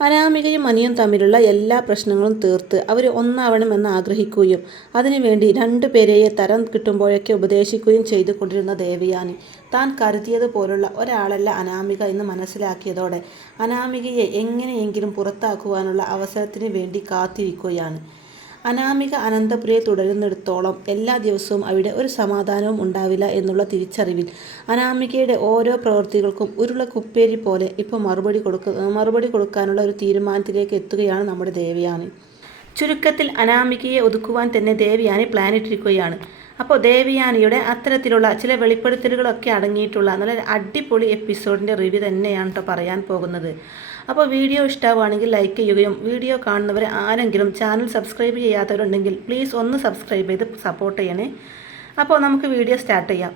അനാമികയും മനിയും തമ്മിലുള്ള എല്ലാ പ്രശ്നങ്ങളും തീർത്ത് അവർ ഒന്നാവണമെന്ന് ആഗ്രഹിക്കുകയും അതിനുവേണ്ടി രണ്ടുപേരെയെ തരം കിട്ടുമ്പോഴൊക്കെ ഉപദേശിക്കുകയും ചെയ്തു കൊണ്ടിരുന്ന ദേവയാനി താൻ കരുതിയതുപോലുള്ള ഒരാളല്ല അനാമിക എന്ന് മനസ്സിലാക്കിയതോടെ അനാമികയെ എങ്ങനെയെങ്കിലും പുറത്താക്കുവാനുള്ള അവസരത്തിന് വേണ്ടി കാത്തിരിക്കുകയാണ്. അനാമിക അനന്തപുരയിൽ തുടരുന്നിടത്തോളം എല്ലാ ദിവസവും അവിടെ ഒരു സമാധാനവും ഉണ്ടാവില്ല എന്നുള്ള തിരിച്ചറിവിൽ അനാമികയുടെ ഓരോ പ്രവൃത്തികൾക്കും ഉരുള കുപ്പേരി പോലെ ഇപ്പോൾ മറുപടി കൊടുക്ക മറുപടി കൊടുക്കാനുള്ള ഒരു തീരുമാനത്തിലേക്ക് എത്തുകയാണ് നമ്മുടെ ദേവയാനി. ചുരുക്കത്തിൽ അനാമികയെ ഒതുക്കുവാൻ തന്നെ ദേവയാനി പ്ലാനിട്ടിരിക്കുകയാണ് അപ്പോൾ ദേവയാനിയുടെ അത്തരത്തിലുള്ള ചില വെളിപ്പെടുത്തലുകളൊക്കെ അടങ്ങിയിട്ടുള്ള നല്ല അടിപൊളി എപ്പിസോഡിന്റെ റിവ്യൂ തന്നെയാണ് കേട്ടോ പറയാൻ പോകുന്നത്. അപ്പോൾ വീഡിയോ ഇഷ്ടമാവുകയാണെങ്കിൽ ലൈക്ക് ചെയ്യുകയും വീഡിയോ കാണുന്നവർ ആരെങ്കിലും ചാനൽ സബ്സ്ക്രൈബ് ചെയ്യാത്തവരുണ്ടെങ്കിൽ പ്ലീസ് ഒന്ന് സബ്സ്ക്രൈബ് ചെയ്ത് സപ്പോർട്ട് ചെയ്യണേ. അപ്പോൾ നമുക്ക് വീഡിയോ സ്റ്റാർട്ട് ചെയ്യാം.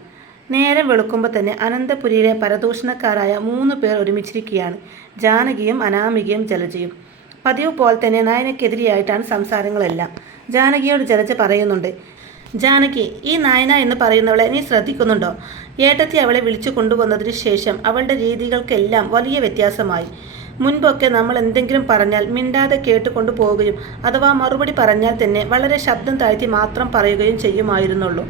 നേരം വെളുക്കുമ്പോൾ തന്നെ അനന്തപുരിയിലെ പരദൂഷണക്കാരായ മൂന്ന് പേർ ഒരുമിച്ചിരിക്കുകയാണ്. ജാനകിയും അനാമികയും ജലജയും. പതിവ് പോലെ തന്നെ നായനക്കെതിരെയായിട്ടാണ് സംസാരങ്ങളെല്ലാം. ജാനകിയോട് ജലജ പറയുന്നുണ്ട് ജാനകി ഈ നായന എന്ന് പറയുന്നവളെ നീ ശ്രദ്ധിക്കുന്നുണ്ടോ? ഏട്ടത്തി അവളെ വിളിച്ചു കൊണ്ടുവന്നതിന് ശേഷം അവളുടെ രീതികൾക്കെല്ലാം വലിയ വ്യത്യാസമായി. മുൻപൊക്കെ നമ്മൾ എന്തെങ്കിലും പറഞ്ഞാൽ മിണ്ടാതെ കേട്ടുകൊണ്ടു പോവുകയും അഥവാ മറുപടി പറഞ്ഞാൽ തന്നെ വളരെ ശബ്ദം താഴ്ത്തി മാത്രം പറയുകയും ചെയ്യുമായിരുന്നുള്ളൂ.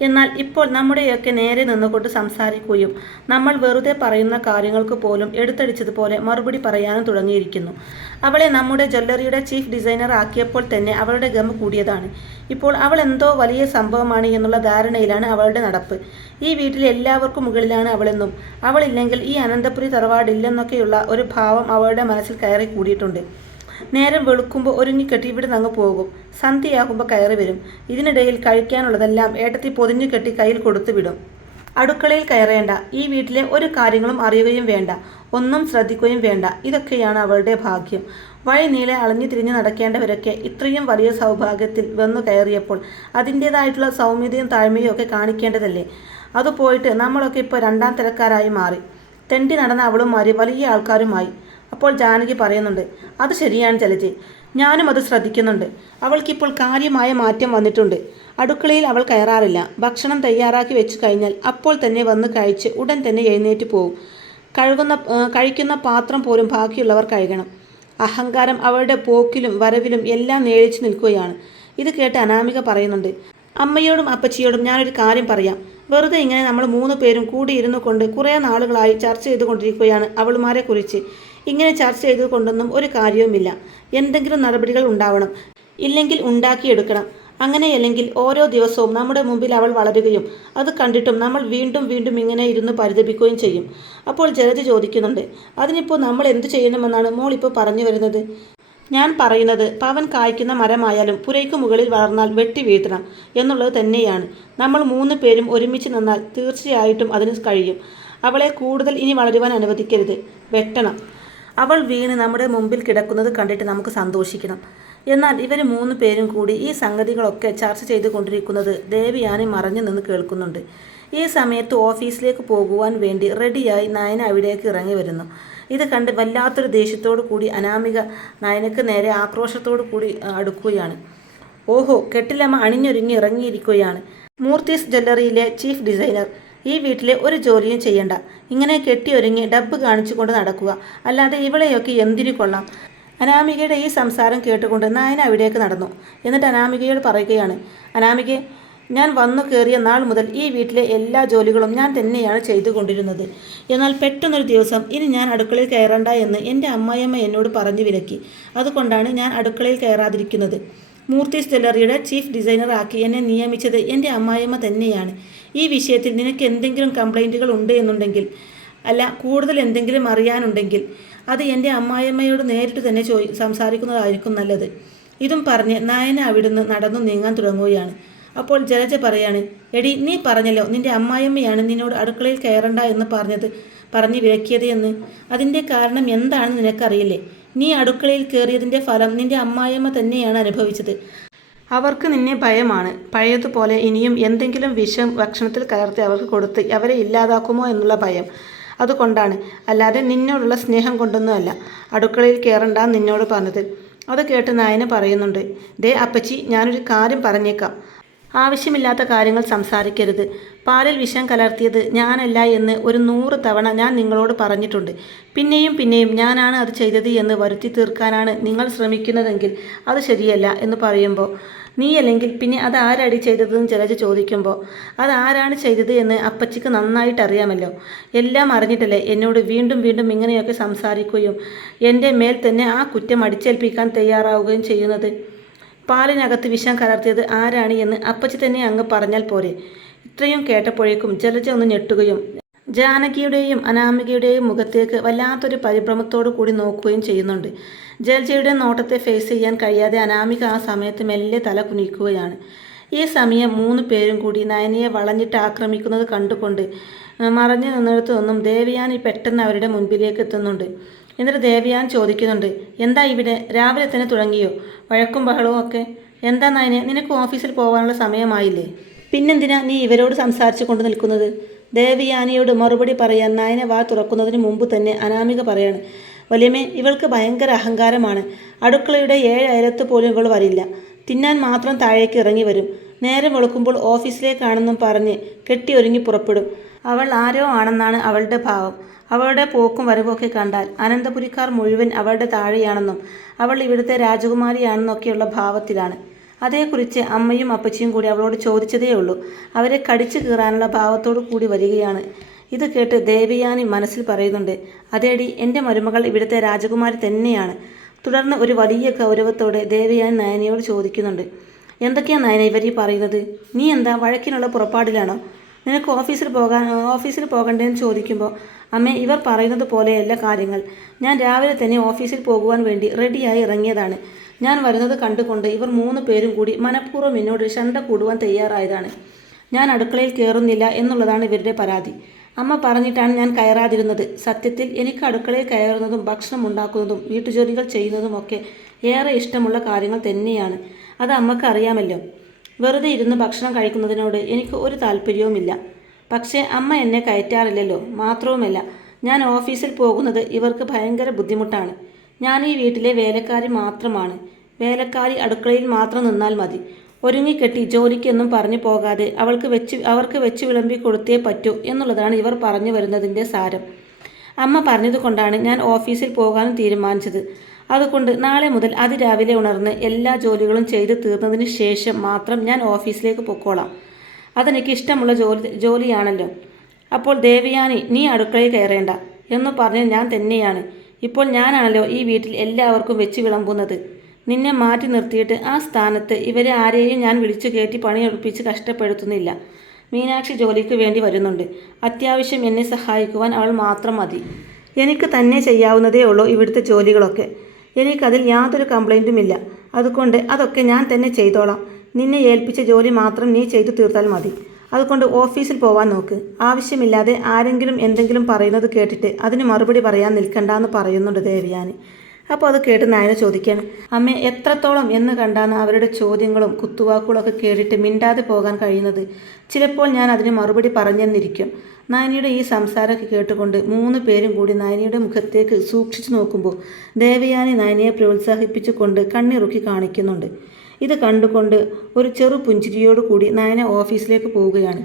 എന്നാൽ ഇപ്പോൾ നമ്മുടെയൊക്കെ നേരെ നിന്നുകൊണ്ട് സംസാരിക്കുകയും നമ്മൾ വെറുതെ പറയുന്ന കാര്യങ്ങൾക്ക് പോലും എടുത്തടിച്ചതുപോലെ മറുപടി പറയാനും തുടങ്ങിയിരിക്കുന്നു. അവളെ നമ്മുടെ ജ്വല്ലറിയുടെ ചീഫ് ഡിസൈനർ ആക്കിയപ്പോൾ തന്നെ അവളുടെ ഗമ കൂടിയതാണ്. ഇപ്പോൾ അവൾ എന്തോ വലിയ സംഭവമാണ് എന്നുള്ള ധാരണയിലാണ് അവളുടെ നടപ്പ്. ഈ വീട്ടിലെ എല്ലാവർക്കും മുകളിലാണ് അവളെന്നും അവളില്ലെങ്കിൽ ഈ അനന്തപുരി തറവാടില്ലെന്നൊക്കെയുള്ള ഒരു ഭാവം അവളുടെ മനസ്സിൽ കയറി കൂടിയിട്ടുണ്ട്. നേരം വെളുക്കുമ്പോൾ ഒരുങ്ങിക്കെട്ടി ഇവിടെ അങ്ങ് പോകും. സന്ധ്യയാകുമ്പോൾ കയറി വരും. ഇതിനിടയിൽ കഴിക്കാനുള്ളതെല്ലാം ഏട്ടത്തി പൊതിഞ്ഞു കെട്ടി കയ്യിൽ കൊടുത്തു വിടും. അടുക്കളയിൽ കയറേണ്ട. ഈ വീട്ടിലെ ഒരു കാര്യങ്ങളും അറിയുകയും വേണ്ട. ഒന്നും ശ്രദ്ധിക്കുകയും വേണ്ട. ഇതൊക്കെയാണ് അവളുടെ ഭാഗ്യം. വഴി നീളെ അളഞ്ഞു തിരിഞ്ഞു നടക്കേണ്ടവരൊക്കെ ഇത്രയും വലിയ സൗഭാഗ്യത്തിൽ വന്നു കയറിയപ്പോൾ അതിന്റേതായിട്ടുള്ള സൗമ്യതയും താഴ്മയും ഒക്കെ കാണിക്കേണ്ടതല്ലേ? അത് പോയിട്ട് നമ്മളൊക്കെ ഇപ്പോൾ രണ്ടാം തരക്കാരായി മാറി. തെണ്ടി നടന്ന മാറി വലിയ ആൾക്കാരുമായി. അപ്പോൾ ജാനകി പറയുന്നുണ്ട് അത് ശരിയാണ് ചലജി ഞാനും അത് ശ്രദ്ധിക്കുന്നുണ്ട്. അവൾക്കിപ്പോൾ കാര്യമായ മാറ്റം വന്നിട്ടുണ്ട്. അടുക്കളയിൽ അവൾ കയറാറില്ല. ഭക്ഷണം തയ്യാറാക്കി വെച്ച് കഴിഞ്ഞാൽ അപ്പോൾ തന്നെ വന്ന് കഴിച്ച് ഉടൻ തന്നെ എഴുന്നേറ്റ് പോകും കഴുകുന്ന കഴിക്കുന്ന പാത്രം പോലും ബാക്കിയുള്ളവർ കഴുകണം. അഹങ്കാരം അവളുടെ പോക്കിലും വരവിലും എല്ലാം നേഴിച്ചു നിൽക്കുകയാണ്. ഇത് കേട്ട് അനാമിക പറയുന്നുണ്ട് അമ്മയോടും അപ്പച്ചിയോടും ഞാനൊരു കാര്യം പറയാം. വെറുതെ ഇങ്ങനെ നമ്മൾ മൂന്ന് പേരും കൂടി ഇരുന്നു കൊണ്ട് കുറേ നാളുകളായി ചർച്ച ചെയ്തുകൊണ്ടിരിക്കുകയാണ് അവളുമാരെ കുറിച്ച്. ഇങ്ങനെ ചർച്ച ചെയ്തുകൊണ്ടൊന്നും ഒരു കാര്യവുമില്ല. എന്തെങ്കിലും നടപടികൾ ഉണ്ടാവണം. ഇല്ലെങ്കിൽ ഉണ്ടാക്കിയെടുക്കണം. അങ്ങനെയല്ലെങ്കിൽ ഓരോ ദിവസവും നമ്മുടെ മുമ്പിൽ അവൾ വളരുകയും അത് കണ്ടിട്ടും നമ്മൾ വീണ്ടും വീണ്ടും ഇങ്ങനെ ഇരുന്ന് പരിതപിക്കുകയും ചെയ്യും. അപ്പോൾ ജലജ ചോദിക്കുന്നുണ്ട് അതിനിപ്പോൾ നമ്മൾ എന്തു ചെയ്യണമെന്നാണ് മോൾ ഇപ്പോൾ പറഞ്ഞു വരുന്നത്? ഞാൻ പറയുന്നത് പവൻ കായ്ക്കുന്ന മരമായാലും പുരയ്ക്ക് മുകളിൽ വളർന്നാൽ വെട്ടി വീഴ്ത്തണം എന്നുള്ളത് തന്നെയാണ്. നമ്മൾ മൂന്ന് പേരും ഒരുമിച്ച് നിന്നാൽ തീർച്ചയായിട്ടും അതിന് കഴിയും. അവളെ കൂടുതൽ ഇനി വളരുവാൻ അനുവദിക്കരുത്. വെട്ടണം. അവൾ വീണ് നമ്മുടെ മുമ്പിൽ കിടക്കുന്നത് കണ്ടിട്ട് നമുക്ക് സന്തോഷിക്കണം. എന്നാൽ ഇവർ മൂന്ന് പേരും കൂടി ഈ സംഗതികളൊക്കെ ചർച്ച ചെയ്തുകൊണ്ടിരിക്കുന്നത് ദേവിയാനി മറഞ്ഞു നിന്ന് കേൾക്കുന്നുണ്ട്. ഈ സമയത്ത് ഓഫീസിലേക്ക് പോകുവാൻ വേണ്ടി റെഡിയായി നയന അവിടേക്ക് ഇറങ്ങി വരുന്നു. ഇത് കണ്ട് വല്ലാത്തൊരു ദേഷ്യത്തോടു കൂടി അനാമിക നയനക്ക് നേരെ ആക്രോശത്തോടു കൂടി അടുക്കുകയാണ്. ഓഹോ കെട്ടിലമ്മ അണിഞ്ഞൊരുങ്ങി ഇറങ്ങിയിരിക്കുകയാണ്. മൂർത്തീസ് ജ്വല്ലറിയിലെ ചീഫ് ഡിസൈനർ. ഈ വീട്ടിലെ ഒരു ജോലിയും ചെയ്യണ്ട. ഇങ്ങനെ കെട്ടിയൊരുങ്ങി ഡബ്ബ് കാണിച്ചുകൊണ്ട് നടക്കുക. അല്ലാതെ ഇവളെയൊക്കെ എന്തിനു കൊള്ളാം? അനാമികയുടെ ഈ സംസാരം കേട്ടുകൊണ്ട് നായന അവിടേക്ക് നടന്നു. എന്നിട്ട് അനാമികയോട് പറയുകയാണ്. അനാമികയെ ഞാൻ വന്നു കയറിയ നാൾ മുതൽ ഈ വീട്ടിലെ എല്ലാ ജോലികളും ഞാൻ തന്നെയാണ് ചെയ്തുകൊണ്ടിരുന്നത്. എന്നാൽ പെട്ടെന്നൊരു ദിവസം ഇനി ഞാൻ അടുക്കളയിൽ കയറണ്ട എന്ന് എന്റെ അമ്മായിയമ്മ എന്നോട് പറഞ്ഞു വിലക്കി. അതുകൊണ്ടാണ് ഞാൻ അടുക്കളയിൽ കയറാതിരിക്കുന്നത്. മൂർത്തി ജ്വല്ലറിയുടെ ചീഫ് ഡിസൈനറാക്കി എന്നെ നിയമിച്ചത് എന്റെ അമ്മായിയമ്മ തന്നെയാണ്. ഈ വിഷയത്തിൽ നിനക്ക് എന്തെങ്കിലും കംപ്ലൈന്റുകൾ ഉണ്ട് എന്നുണ്ടെങ്കിൽ അല്ല കൂടുതൽ എന്തെങ്കിലും അറിയാനുണ്ടെങ്കിൽ അത് എന്റെ അമ്മായിയമ്മയോട് നേരിട്ട് തന്നെ ചോദി സംസാരിക്കുന്നതായിരിക്കും നല്ലത്. ഇതും പറഞ്ഞ് നായന അവിടുന്ന് നടന്നു നീങ്ങാൻ തുടങ്ങുകയാണ്. അപ്പോൾ ജലജ പറയാണ് എടി നീ പറഞ്ഞല്ലോ നിന്റെ അമ്മായിയമ്മയാണ് നിന്നോട് അടുക്കളയിൽ കയറണ്ട എന്ന് പറഞ്ഞത് പറഞ്ഞു വിലക്കിയത് എന്ന്. അതിന്റെ കാരണം എന്താണെന്ന് നിനക്കറിയില്ലേ? നീ അടുക്കളയിൽ കയറിയതിന്റെ ഫലം നിന്റെ അമ്മായിയമ്മ തന്നെയാണ് അനുഭവിച്ചത്. അവർക്ക് നിന്നെ ഭയമാണ്. പഴയതുപോലെ ഇനിയും എന്തെങ്കിലും വിഷം ഭക്ഷണത്തിൽ കലർത്തി അവർക്ക് കൊടുത്ത് അവരെ ഇല്ലാതാക്കുമോ എന്നുള്ള ഭയം. അതുകൊണ്ടാണ്. അല്ലാതെ നിന്നോടുള്ള സ്നേഹം കൊണ്ടൊന്നുമല്ല. അടുക്കളയിൽ കയറണ്ട നിന്നോട് പറഞ്ഞത്. അത് കേട്ട് നായന പറയുന്നുണ്ട് ദേ അപ്പച്ചി ഞാനൊരു കാര്യം പറഞ്ഞേക്കാം. ആവശ്യമില്ലാത്ത കാര്യങ്ങൾ സംസാരിക്കരുത്. പാലിൽ വിഷം കലർത്തിയത് ഞാനല്ല എന്ന് ഒരു നൂറ് തവണ ഞാൻ നിങ്ങളോട് പറഞ്ഞിട്ടുണ്ട്. പിന്നെയും പിന്നെയും ഞാനാണ് അത് ചെയ്തത് എന്ന് വരുത്തി തീർക്കാനാണ് നിങ്ങൾ ശ്രമിക്കുന്നതെങ്കിൽ അത് ശരിയല്ല എന്ന് പറയുമ്പോൾ നീ അല്ലെങ്കിൽ പിന്നെ അത് ആരടി ചെയ്തതെന്ന് ജലജ ചോദിക്കുമ്പോൾ അത് ആരാണ് ചെയ്തത് എന്ന് അപ്പച്ചിക്ക് നന്നായിട്ട് അറിയാമല്ലോ. എല്ലാം അറിഞ്ഞിട്ടല്ലേ എന്നോട് വീണ്ടും വീണ്ടും ഇങ്ങനെയൊക്കെ സംസാരിക്കുകയും എന്റെ മേൽ തന്നെ ആ കുറ്റം അടിച്ചേൽപ്പിക്കാൻ തയ്യാറാവുകയും ചെയ്യുന്നത്? പാലിനകത്ത് വിഷം കലർത്തിയത് ആരാണ് എന്ന് അപ്പച്ചി തന്നെ അങ്ങ് പറഞ്ഞാൽ പോരെ. ഇത്രയും കേട്ടപ്പോഴേക്കും ജലജ ഒന്ന് ഞെട്ടുകയും ജാനകിയുടെയും അനാമികയുടെയും മുഖത്തേക്ക് വല്ലാത്തൊരു പരിഭ്രമത്തോടു കൂടി നോക്കുകയും ചെയ്യുന്നുണ്ട്. ജലജയുടെ നോട്ടത്തെ ഫേസ് ചെയ്യാൻ കഴിയാതെ അനാമിക ആ സമയത്ത് മെല്ലെ തല കുനിക്കുകയാണ്. ഈ സമയം മൂന്ന് പേരും കൂടി നയനയെ വളഞ്ഞിട്ട് ആക്രമിക്കുന്നത് കണ്ടുകൊണ്ട് മറഞ്ഞു നിന്നിടത്തു നിന്നും ദേവയാനി പെട്ടെന്ന് അവരുടെ മുൻപിലേക്ക് എത്തുന്നുണ്ട്. എന്നിട്ട് ദേവിയാൻ ചോദിക്കുന്നുണ്ട് എന്താ ഇവിടെ? രാവിലെ തന്നെ തുടങ്ങിയോ? വഴക്കും ബഹളവും ഒക്കെ? എന്താ നായനെ നിനക്ക് ഓഫീസിൽ പോകാനുള്ള സമയമായില്ലേ? പിന്നെന്തിനാ നീ ഇവരോട് സംസാരിച്ചു കൊണ്ട് നിൽക്കുന്നത്? ദേവിയാനിയോട് മറുപടി പറയാൻ നായനെ വാ തുറക്കുന്നതിന് മുമ്പ് തന്നെ അനാമിക പറയാണ് വലിയമേ ഇവൾക്ക് ഭയങ്കര അഹങ്കാരമാണ്. അടുക്കളയുടെ ഏഴ് അയലത്ത് പോലും ഇവൾ വരില്ല. തിന്നാൻ മാത്രം താഴേക്ക് ഇറങ്ങി വരും. നേരം വെളുക്കുമ്പോൾ ഓഫീസിലേക്കാണെന്നും പറഞ്ഞ് കെട്ടിയൊരുങ്ങി പുറപ്പെടും. അവൾ ആരോ ആണെന്നാണ് അവളുടെ ഭാവം. അവളുടെ പോക്കും വരവൊക്കെ കണ്ടാൽ അനന്തപുരിക്കാർ മുഴുവൻ അവളുടെ താഴെയാണെന്നും അവൾ ഇവിടുത്തെ രാജകുമാരിയാണെന്നൊക്കെയുള്ള ഭാവത്തിലാണ്. അതേക്കുറിച്ച് അമ്മയും അപ്പച്ചിയും കൂടി അവളോട് ചോദിച്ചതേ ഉള്ളൂ. അവരെ കടിച്ചു കീറാനുള്ള ഭാവത്തോടു കൂടി വരികയാണ്. ഇത് കേട്ട് ദേവയാനി മനസ്സിൽ പറയുന്നുണ്ട് അതേടി എന്റെ മരുമകൾ ഇവിടുത്തെ രാജകുമാരി തന്നെയാണ്. തുടർന്ന് ഒരു വലിയ ഗൗരവത്തോടെ ദേവയാനി നയനയോട് ചോദിക്കുന്നുണ്ട് എന്തൊക്കെയാണ് നയന ഈ പറയുന്നത്? നീ എന്താ വഴക്കിനുള്ള പുറപ്പാടിലാണോ? നിനക്ക് ഓഫീസിൽ പോകാൻ ഓഫീസിൽ പോകണ്ടേന്ന് ചോദിക്കുമ്പോൾ അമ്മേ ഇവർ പറയുന്നത് പോലെയല്ല കാര്യങ്ങൾ. ഞാൻ രാവിലെ തന്നെ ഓഫീസിൽ പോകുവാൻ വേണ്ടി റെഡിയായി ഇറങ്ങിയതാണ്. ഞാൻ വരുന്നത് കണ്ടുകൊണ്ട് ഇവർ മൂന്ന് പേരും കൂടി മനഃപൂർവം എന്നോട് ശണ്ട കൂടുവാൻ തയ്യാറായതാണ്. ഞാൻ അടുക്കളയിൽ കയറുന്നില്ല എന്നുള്ളതാണ് ഇവരുടെ പരാതി. അമ്മ പറഞ്ഞിട്ടാണ് ഞാൻ കയറാതിരുന്നത്. സത്യത്തിൽ എനിക്ക് അടുക്കളയിൽ കയറുന്നതും ഭക്ഷണം ഉണ്ടാക്കുന്നതും വീട്ടുജോലികൾ ചെയ്യുന്നതുമൊക്കെ ഏറെ ഇഷ്ടമുള്ള കാര്യങ്ങൾ തന്നെയാണ്. അത് അമ്മയ്ക്ക് അറിയാമല്ലോ. വെറുതെ ഇരുന്ന് ഭക്ഷണം കഴിക്കുന്നതിനോട് എനിക്ക് ഒരു താല്പര്യവുമില്ല. പക്ഷേ അമ്മ എന്നെ കയറ്റാറില്ലല്ലോ മാത്രവുമല്ല. ഞാൻ ഓഫീസിൽ പോകുന്നത് ഇവർക്ക് ഭയങ്കര ബുദ്ധിമുട്ടാണ്. ഞാൻ ഈ വീട്ടിലെ വേലക്കാരി മാത്രമാണ്. വേലക്കാരി അടുക്കളയിൽ മാത്രം നിന്നാൽ മതി. ഒരുങ്ങിക്കെട്ടി ജോലിക്കൊന്നും പറഞ്ഞു പോകാതെ അവൾക്ക് വെച്ച് അവർക്ക് വെച്ച് വിളമ്പി കൊടുത്തേ പറ്റൂ എന്നുള്ളതാണ് ഇവർ പറഞ്ഞു വരുന്നതിന്റെ സാരം. അമ്മ പറഞ്ഞതുകൊണ്ടാണ് ഞാൻ ഓഫീസിൽ പോകാനും തീരുമാനിച്ചത്. അതുകൊണ്ട് നാളെ മുതൽ അതിരാവിലെ ഉണർന്ന് എല്ലാ ജോലികളും ചെയ്ത് തീർന്നതിന് ശേഷം മാത്രം ഞാൻ ഓഫീസിലേക്ക് പൊക്കോളാം. അതെനിക്ക് ഇഷ്ടമുള്ള ജോലി ജോലിയാണല്ലോ. അപ്പോൾ ദേവയാനി നീ അടുക്കളയിൽ കയറേണ്ട. എന്ന് പറഞ്ഞ് ഞാൻ തന്നെയാണ്. ഇപ്പോൾ ഞാനാണല്ലോ ഈ വീട്ടിൽ എല്ലാവർക്കും വെച്ച് വിളമ്പുന്നത്. നിന്നെ മാറ്റി നിർത്തിയിട്ട് ആ സ്ഥാനത്ത് ഇവരെ ആരെയും ഞാൻ വിളിച്ചു കയറ്റി പണിയെടുപ്പിച്ച് കഷ്ടപ്പെടുത്തുന്നില്ല. മീനാക്ഷി ജോലിക്ക് വേണ്ടി വരുന്നുണ്ട്. അത്യാവശ്യം എന്നെ സഹായിക്കുവാൻ അവൾ മാത്രം മതി. എനിക്ക് തന്നെ ചെയ്യാവുന്നതേ ഉള്ളൂ ഇവിടുത്തെ ജോലികളൊക്കെ. എനിക്കതിൽ യാതൊരു കംപ്ലൈന്റുമില്ല അതുകൊണ്ട് അതൊക്കെ ഞാൻ തന്നെ ചെയ്തോളാം. നിന്നെ ഏൽപ്പിച്ച ജോലി മാത്രം നീ ചെയ്തു തീർത്താൽ മതി. അതുകൊണ്ട് ഓഫീസിൽ പോവാൻ നോക്ക്. ആവശ്യമില്ലാതെ ആരെങ്കിലും എന്തെങ്കിലും പറയുന്നത് കേട്ടിട്ട് അതിന് മറുപടി പറയാൻ നിൽക്കണ്ടെന്ന് പറയുന്നുണ്ട് ദേവിയാന്. അപ്പോൾ അത് കേട്ട് നായന ചോദിക്കുകയാണ് അമ്മ എത്രത്തോളം എന്ന് കണ്ടാണ് അവരുടെ ചോദ്യങ്ങളും കുത്തുവാക്കുകളൊക്കെ കേട്ടിട്ട് മിണ്ടാതെ പോകാൻ കഴിയുന്നത്? ചിലപ്പോൾ ഞാൻ അതിന് മറുപടി പറഞ്ഞെന്നിരിക്കും. നായനിയുടെ ഈ സംസാരമൊക്കെ കേട്ടുകൊണ്ട് മൂന്ന് പേരും കൂടി നായനിയുടെ മുഖത്തേക്ക് സൂക്ഷിച്ചു നോക്കുമ്പോൾ ദേവയാനി നായനിയെ പ്രോത്സാഹിപ്പിച്ചുകൊണ്ട് കണ്ണിറുക്കി കാണിക്കുന്നുണ്ട്. ഇത് കണ്ടുകൊണ്ട് ഒരു ചെറു പുഞ്ചിരിയോട് കൂടി നയന ഓഫീസിലേക്ക് പോവുകയാണ്.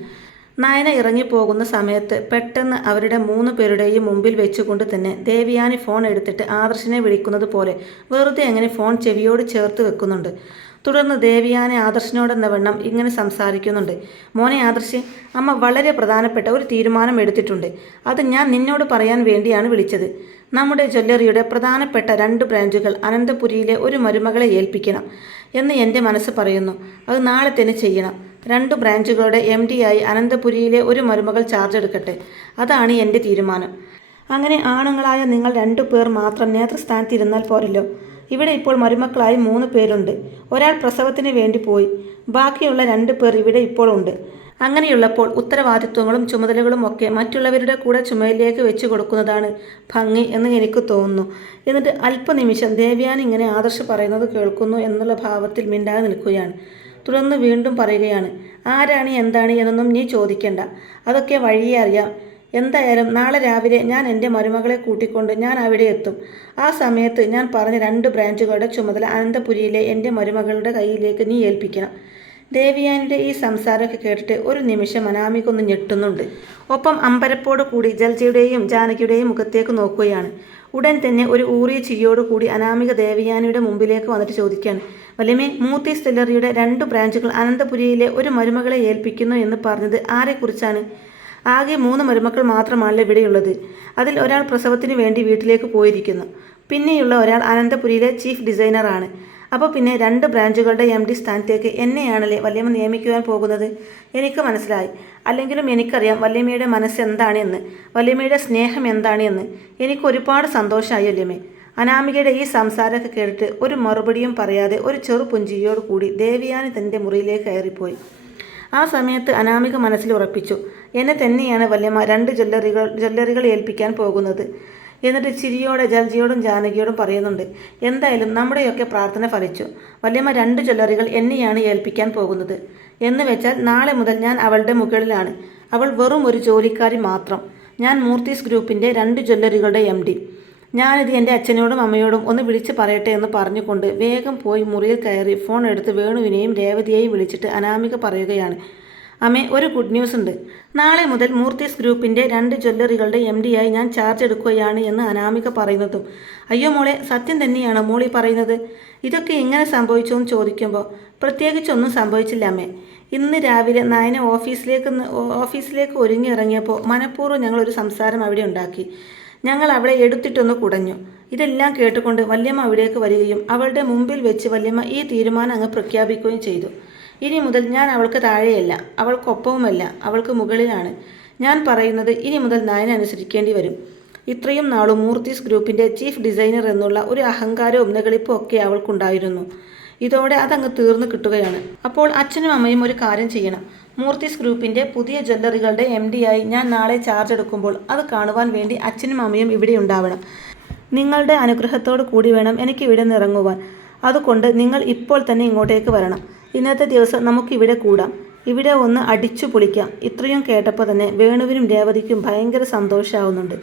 നയന ഇറങ്ങിപ്പോകുന്ന സമയത്ത് പെട്ടെന്ന് അവരുടെ മൂന്ന് പേരുടെയും മുമ്പിൽ വെച്ചുകൊണ്ട് തന്നെ ദേവിയാനി ഫോൺ എടുത്തിട്ട് ആദർശിനെ വിളിക്കുന്നത് പോലെ വെറുതെ അങ്ങനെ ഫോൺ ചെവിയോട് ചേർത്ത് വെക്കുന്നുണ്ട്. തുടർന്ന് ദേവിയാനെ ആദർശിനോടെന്ന വണ്ണം ഇങ്ങനെ സംസാരിക്കുന്നുണ്ട്. മോനെ ആദർശി അമ്മ വളരെ പ്രധാനപ്പെട്ട ഒരു തീരുമാനം എടുത്തിട്ടുണ്ട്. അത് ഞാൻ നിന്നോട് പറയാൻ വേണ്ടിയാണ് വിളിച്ചത്. നമ്മുടെ ജ്വല്ലറിയുടെ പ്രധാനപ്പെട്ട രണ്ട് ബ്രാഞ്ചുകൾ അനന്തപുരിയിലെ ഒരു മരുമകളെ ഏൽപ്പിക്കണം. എന്ന് എന്റെ മനസ്സ് പറയുന്നു. അത് നാളെ തന്നെ ചെയ്യണം. രണ്ട് ബ്രാഞ്ചുകളുടെ എം ആയി അനന്തപുരിയിലെ ഒരു മരുമകൾ ചാർജ് എടുക്കട്ടെ. അതാണ് എന്റെ തീരുമാനം. അങ്ങനെ ആണുങ്ങളായ നിങ്ങൾ രണ്ടു പേർ മാത്രം നേതൃസ്ഥാനത്തിരുന്നാൽ പോരല്ലോ. ഇവിടെ ഇപ്പോൾ മരുമക്കളായി മൂന്ന് പേരുണ്ട്. ഒരാൾ പ്രസവത്തിന് വേണ്ടി പോയി. ബാക്കിയുള്ള രണ്ട് പേർ ഇവിടെ ഇപ്പോൾ ഉണ്ട്. അങ്ങനെയുള്ളപ്പോൾ ഉത്തരവാദിത്വങ്ങളും ചുമതലകളും ഒക്കെ മറ്റുള്ളവരുടെ കൂടെ ചുമലിലേക്ക് വെച്ചു കൊടുക്കുന്നതാണ് ഭംഗി എന്ന് എനിക്ക് തോന്നുന്നു. എന്നിട്ട് അല്പനിമിഷം ദേവ്യാൻ ഇങ്ങനെ ആദർശ പറയുന്നത് കേൾക്കുന്നു എന്നുള്ള ഭാവത്തിൽ മിണ്ടാതെ നിൽക്കുകയാണ്. തുടർന്ന് വീണ്ടും പറയുകയാണ് ആരാണ് എന്താണ് എന്നൊന്നും നീ ചോദിക്കണ്ട. അതൊക്കെ വഴിയേ അറിയാം. എന്തായാലും നാളെ രാവിലെ ഞാൻ എന്റെ മരുമകളെ കൂട്ടിക്കൊണ്ട് ഞാൻ അവിടെ എത്തും. ആ സമയത്ത് ഞാൻ പറഞ്ഞ രണ്ട് ബ്രാഞ്ചുകളുടെ ചുമതല അനന്തപുരിയിലെ എന്റെ മരുമകളുടെ കയ്യിലേക്ക് നീ ഏൽപ്പിക്കണം. ദേവിയാനിയുടെ ഈ സംസാരമൊക്കെ കേട്ടിട്ട് ഒരു നിമിഷം അനാമികൊന്ന് ഞെട്ടുന്നുണ്ട്. ഒപ്പം അമ്പരപ്പോട് കൂടി ജൽജയുടെയും ജാനകിയുടെയും മുഖത്തേക്ക് നോക്കുകയാണ്. ഉടൻ തന്നെ ഒരു ഊറിയ ചിരിയോട് കൂടി അനാമിക ദേവിയാനിയുടെ മുമ്പിലേക്ക് വന്നിട്ട് ചോദിക്കുകയാണ് വല്യമേ മൂത്തി സ്റ്റെല്ലറിയുടെ രണ്ട് ബ്രാഞ്ചുകൾ അനന്തപുരിയിലെ ഒരു മരുമകളെ ഏൽപ്പിക്കുന്നു എന്ന് പറഞ്ഞത് ആരെക്കുറിച്ചാണ് ആകെ മൂന്ന് മരുമക്കൾ മാത്രമാണല്ലോ ഇവിടെയുള്ളത്. അതിൽ ഒരാൾ പ്രസവത്തിന് വേണ്ടി വീട്ടിലേക്ക് പോയിരിക്കുന്നു. പിന്നെയുള്ള ഒരാൾ അനന്തപുരിയിലെ ചീഫ് ഡിസൈനറാണ്. അപ്പോൾ പിന്നെ രണ്ട് ബ്രാഞ്ചുകളുടെ എം ഡി സ്ഥാനത്തേക്ക് എന്നെയാണല്ലേ വല്യമ്മ നിയമിക്കുവാൻ പോകുന്നത്? എനിക്ക് മനസ്സിലായി. അല്ലെങ്കിലും എനിക്കറിയാം വല്യമ്മയുടെ മനസ്സ് എന്താണ് എന്ന് വല്യമ്മയുടെ സ്നേഹം എന്താണ് എന്ന് എനിക്ക് ഒരുപാട് സന്തോഷമായി വല്യമ്മേ. അനാമികയുടെ ഈ സംസാരമൊക്കെ കേട്ടിട്ട് ഒരു മറുപടിയും പറയാതെ ഒരു ചെറു പുഞ്ചിരിയോട് കൂടി ദേവിയാനി തന്റെ മുറിയിലേക്ക് കയറിപ്പോയി. ആ സമയത്ത് അനാമിക മനസ്സിൽ ഉറപ്പിച്ചു എന്നെ തന്നെയാണ് വല്യമ്മ രണ്ട് ജ്വല്ലറികൾ ജ്വല്ലറികൾ ഏൽപ്പിക്കാൻ പോകുന്നത്. എന്നിട്ട് ചിരിയോടെ ജൽജിയോടും ജാനകിയോടും പറയുന്നുണ്ട് എന്തായാലും നമ്മുടെയൊക്കെ പ്രാർത്ഥന ഫലിച്ചു. വല്യമ്മ രണ്ട് ജ്വല്ലറികൾ എന്നെയാണ് ഏൽപ്പിക്കാൻ പോകുന്നത്. എന്ന് വെച്ചാൽ നാളെ മുതൽ ഞാൻ അവളുടെ മുകളിലാണ്. അവൾ വെറും ഒരു ജോലിക്കാരി മാത്രം. ഞാൻ മൂർത്തീസ് ഗ്രൂപ്പിന്റെ രണ്ട് ജ്വല്ലറികളുടെ എം ഡി. ഞാനിത് എന്റെ അച്ഛനോടും അമ്മയോടും ഒന്ന് വിളിച്ച് പറയട്ടെ എന്ന് പറഞ്ഞുകൊണ്ട് വേഗം പോയി മുറിയിൽ കയറി ഫോൺ എടുത്ത് വേണുവിനെയും രേവതിയെയും വിളിച്ചിട്ട് അനാമിക പറയുകയാണ്. അമ്മേ ഒരു ഗുഡ് ന്യൂസ് ഉണ്ട്. നാളെ മുതൽ മൂർത്തീസ് ഗ്രൂപ്പിന്റെ രണ്ട് ജ്വല്ലറികളുടെ എം ആയി ഞാൻ ചാർജ് എടുക്കുകയാണ് എന്ന് അനാമിക പറയുന്നതും. അയ്യോ മോളെ സത്യം തന്നെയാണ് മോളി പറയുന്നത്? ഇതൊക്കെ എങ്ങനെ സംഭവിച്ചു എന്ന് ചോദിക്കുമ്പോൾ പ്രത്യേകിച്ചൊന്നും സംഭവിച്ചില്ല അമ്മേ. ഇന്ന് രാവിലെ നയന ഓഫീസിലേക്ക് ഓഫീസിലേക്ക് ഒരുങ്ങി ഇറങ്ങിയപ്പോൾ മനഃപൂർവം ഞങ്ങളൊരു സംസാരം അവിടെ ഉണ്ടാക്കി. ഞങ്ങൾ അവളെ എടുത്തിട്ടൊന്ന് കുടഞ്ഞു. ഇതെല്ലാം കേട്ടുകൊണ്ട് വല്യമ്മ അവിടേക്ക് വരികയും അവളുടെ മുമ്പിൽ വെച്ച് വല്യമ്മ ഈ തീരുമാനം അങ്ങ് പ്രഖ്യാപിക്കുകയും ചെയ്തു. ഇനി മുതൽ ഞാൻ അവൾക്ക് താഴെയല്ല അവൾക്കൊപ്പവുമല്ല അവൾക്ക് മുകളിലാണ്. ഞാൻ പറയുന്നത് ഇനി മുതൽ നയൻ അനുസരിക്കേണ്ടി വരും. ഇത്രയും നാളും മൂർത്തിസ് ഗ്രൂപ്പിന്റെ ചീഫ് ഡിസൈനർ എന്നുള്ള ഒരു അഹങ്കാരവും നെകളിപ്പും ഒക്കെ അവൾക്കുണ്ടായിരുന്നു. ഇതോടെ അതങ്ങ് തീർന്നു കിട്ടുകയാണ്. അപ്പോൾ അച്ഛനും അമ്മയും ഒരു കാര്യം ചെയ്യണം. മൂർത്തിസ് ഗ്രൂപ്പിന്റെ പുതിയ ജ്വല്ലറികളുടെ എം ആയി ഞാൻ നാളെ ചാർജ് എടുക്കുമ്പോൾ അത് കാണുവാൻ വേണ്ടി അച്ഛനും അമ്മയും ഇവിടെ ഉണ്ടാവണം. നിങ്ങളുടെ അനുഗ്രഹത്തോടു കൂടി വേണം എനിക്ക് ഇവിടെ നിന്ന് ഇറങ്ങുവാൻ. അതുകൊണ്ട് നിങ്ങൾ ഇപ്പോൾ തന്നെ ഇങ്ങോട്ടേക്ക് വരണം. ഇന്നത്തെ ദിവസം നമുക്കിവിടെ കൂടാം. ഇവിടെ ഒന്ന് അടിച്ചു പൊളിക്കാം. ഇത്രയും കേട്ടപ്പോൾ തന്നെ വേണുവിനും രേവതിക്കും ഭയങ്കര സന്തോഷമാവുന്നുണ്ട്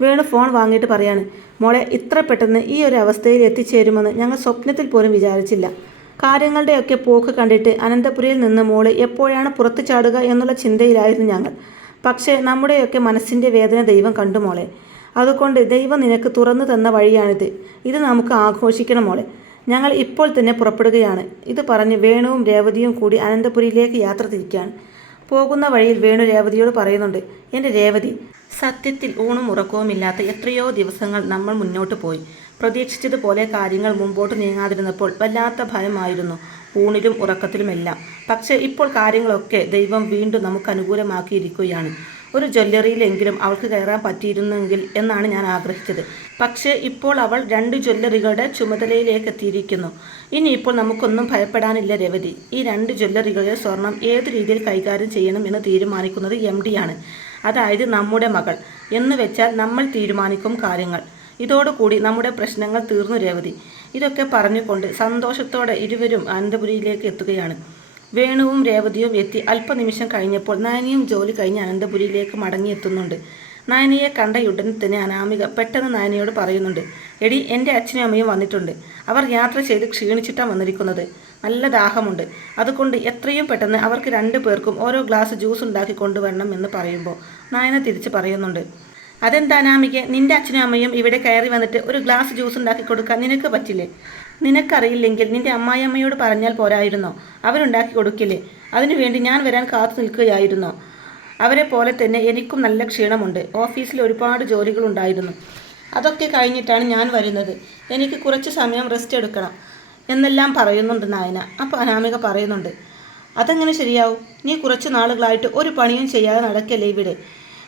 വേണു ഫോൺ വാങ്ങിയിട്ട് പറയാണ് മോളെ ഇത്ര പെട്ടെന്ന് ഈ ഒരു അവസ്ഥയിൽ എത്തിച്ചേരുമെന്ന് ഞങ്ങൾ സ്വപ്നത്തിൽ പോലും വിചാരിച്ചില്ല. കാര്യങ്ങളുടെയൊക്കെ പോക്ക് കണ്ടിട്ട് അനന്തപുരിയിൽ നിന്ന് മോൾ എപ്പോഴാണ് പുറത്തു ചാടുക എന്നുള്ള ചിന്തയിലായിരുന്നു ഞങ്ങൾ. പക്ഷേ നമ്മുടെയൊക്കെ മനസ്സിന്റെ വേദന ദൈവം കണ്ടു മോളെ. അതുകൊണ്ട് ദൈവം നിനക്ക് തുറന്നു തന്ന വഴിയാണിത്. ഇത് നമുക്ക് ആഘോഷിക്കണം മോളെ. ഞങ്ങൾ ഇപ്പോൾ തന്നെ പുറപ്പെടുകയാണ്. ഇത് പറഞ്ഞ് വേണുവും രേവതിയും കൂടി അനന്തപുരിയിലേക്ക് യാത്ര തിരിക്കുകയാണ് പോകുന്ന വഴിയിൽ വേണു രേവതിയോട് പറയുന്നുണ്ട് എന്റെ രേവതി സത്യത്തിൽ ഊണും ഉറക്കവുമില്ലാത്ത എത്രയോ ദിവസങ്ങൾ നമ്മൾ മുന്നോട്ട് പോയി. പ്രതീക്ഷിച്ചതുപോലെ കാര്യങ്ങൾ മുമ്പോട്ട് നീങ്ങാതിരുന്നപ്പോൾ വല്ലാത്ത ഭയമായിരുന്നു ഊണിലും ഉറക്കത്തിലുമെല്ലാം. പക്ഷേ ഇപ്പോൾ കാര്യങ്ങളൊക്കെ ദൈവം വീണ്ടും നമുക്ക് അനുകൂലമാക്കിയിരിക്കുകയാണ്. ഒരു ജ്വല്ലറിയിലെങ്കിലും അവൾക്ക് കയറാൻ പറ്റിയിരുന്നെങ്കിൽ എന്നാണ് ഞാൻ ആഗ്രഹിച്ചത്. പക്ഷേ ഇപ്പോൾ അവൾ രണ്ട് ജ്വല്ലറികളുടെ ചുമതലയിലേക്ക് എത്തിയിരിക്കുന്നു ഇനിയിപ്പോൾ നമുക്കൊന്നും ഭയപ്പെടാനില്ല രവതി. ഈ രണ്ട് ജ്വല്ലറികളിലെ സ്വർണം ഏത് രീതിയിൽ കൈകാര്യം ചെയ്യണം എന്ന് തീരുമാനിക്കുന്നത് എം ആണ്. അതായത് നമ്മുടെ മകൾ. എന്ന് വെച്ചാൽ നമ്മൾ തീരുമാനിക്കും കാര്യങ്ങൾ. ഇതോടുകൂടി നമ്മുടെ പ്രശ്നങ്ങൾ തീർന്നു രേവതി. ഇതൊക്കെ പറഞ്ഞുകൊണ്ട് സന്തോഷത്തോടെ ഇരുവരും അനന്തപുരിയിലേക്ക് എത്തുകയാണ്. വേണുവും രേവതിയും എത്തി. അല്പനിമിഷം കഴിഞ്ഞപ്പോൾ നയനിയും ജോലി കഴിഞ്ഞ് അനന്തപുരിയിലേക്ക് മടങ്ങിയെത്തുന്നുണ്ട്. നയനിയെ കണ്ടയുടൻ തന്നെ അനാമിക പെട്ടെന്ന് നയനിയോട് പറയുന്നുണ്ട് എടി എന്റെ അച്ഛനും അമ്മയും വന്നിട്ടുണ്ട്. അവർ യാത്ര ചെയ്ത് ക്ഷീണിച്ചിട്ടാണ് വന്നിരിക്കുന്നത്. നല്ല ദാഹമുണ്ട്. അതുകൊണ്ട് എത്രയും പെട്ടെന്ന് അവർക്ക് രണ്ടു പേർക്കും ഓരോ ഗ്ലാസ് ജ്യൂസ് ഉണ്ടാക്കി കൊണ്ടുവരണം എന്ന് പറയുമ്പോൾ നയന തിരിച്ച് പറയുന്നുണ്ട് അതെന്താ അനാമിക? നിന്റെ അച്ഛനും അമ്മയും ഇവിടെ കയറി വന്നിട്ട് ഒരു ഗ്ലാസ് ജ്യൂസ് ഉണ്ടാക്കി കൊടുക്കാൻ നിനക്ക് പറ്റില്ലേ? നിനക്കറിയില്ലെങ്കിൽ നിന്റെ അമ്മായിയമ്മയോട് പറഞ്ഞാൽ പോരായിരുന്നോ? അവരുണ്ടാക്കി കൊടുക്കില്ലേ? അതിനുവേണ്ടി ഞാൻ വരാൻ കാത്തു നിൽക്കുകയായിരുന്നോ. അവരെ പോലെ തന്നെ എനിക്കും നല്ല ക്ഷീണമുണ്ട്. ഓഫീസിൽ ഒരുപാട് ജോലികളുണ്ടായിരുന്നു. അതൊക്കെ കഴിഞ്ഞിട്ടാണ് ഞാൻ വരുന്നത്. എനിക്ക് കുറച്ച് സമയം റെസ്റ്റ് എടുക്കണം എന്നെല്ലാം പറയുന്നുണ്ട് നായന. അപ്പോൾ അനാമിക പറയുന്നുണ്ട് അതെങ്ങനെ ശരിയാവും. നീ കുറച്ച് നാളുകളായിട്ട് ഒരു പണിയും ചെയ്യാതെ നടക്കല്ലേ ഇവിടെ?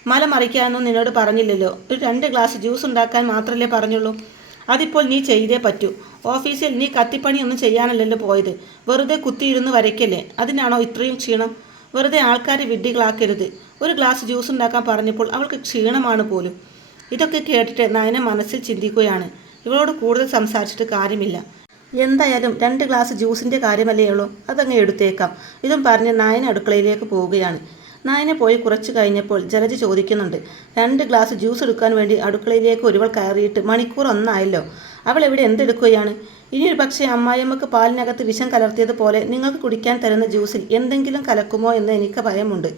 മല മറിക്കാനൊന്നും നിന്നോട് പറഞ്ഞില്ലല്ലോ. ഒരു രണ്ട് ഗ്ലാസ് ജ്യൂസ് ഉണ്ടാക്കാൻ മാത്രമല്ലേ പറഞ്ഞുള്ളൂ. അതിപ്പോൾ നീ ചെയ്തേ പറ്റൂ. ഓഫീസിൽ നീ കത്തിപ്പണിയൊന്നും ചെയ്യാനല്ലല്ലോ പോയത്. വെറുതെ കുത്തിയിരുന്ന് വരയ്ക്കല്ലേ? അതിനാണോ ഇത്രയും ക്ഷീണം? വെറുതെ ആൾക്കാരെ വിഡ്ഢികളാക്കരുത്. ഒരു ഗ്ലാസ് ജ്യൂസ് ഉണ്ടാക്കാൻ പറഞ്ഞപ്പോൾ അവൾക്ക് ക്ഷീണമാണ് പോലും. ഇതൊക്കെ കേട്ടിട്ട് നയന മനസ്സിൽ ചിന്തിക്കുകയാണ്. ഇവളോട് കൂടുതൽ സംസാരിച്ചിട്ട് കാര്യമില്ല. എന്തായാലും രണ്ട് ഗ്ലാസ് ജ്യൂസിന്റെ കാര്യമല്ലേ ഉള്ളൂ? അതങ്ങ് എടുത്തേക്കാം. ഇതും പറഞ്ഞ് നായന അടുക്കളയിലേക്ക് പോവുകയാണ്. നായന പോയി കുറച്ച് കഴിഞ്ഞപ്പോൾ ജലജ ചോദിക്കുന്നുണ്ട് രണ്ട് ഗ്ലാസ് ജ്യൂസ് എടുക്കാൻ വേണ്ടി അടുക്കളയിലേക്ക് ഒരുവൾ കയറിയിട്ട് മണിക്കൂർ ഒന്നായല്ലോ. അവൾ ഇവിടെ എന്തെടുക്കുകയാണ്? ഇനിയൊരു പക്ഷേ അമ്മായിയമ്മക്ക് പാലിനകത്ത് വിഷം കലർത്തിയതുപോലെ നിങ്ങൾക്ക് കുടിക്കാൻ തരുന്ന ജ്യൂസിൽ എന്തെങ്കിലും കലക്കുമോ എന്ന് എനിക്ക് ഭയമുണ്ട്.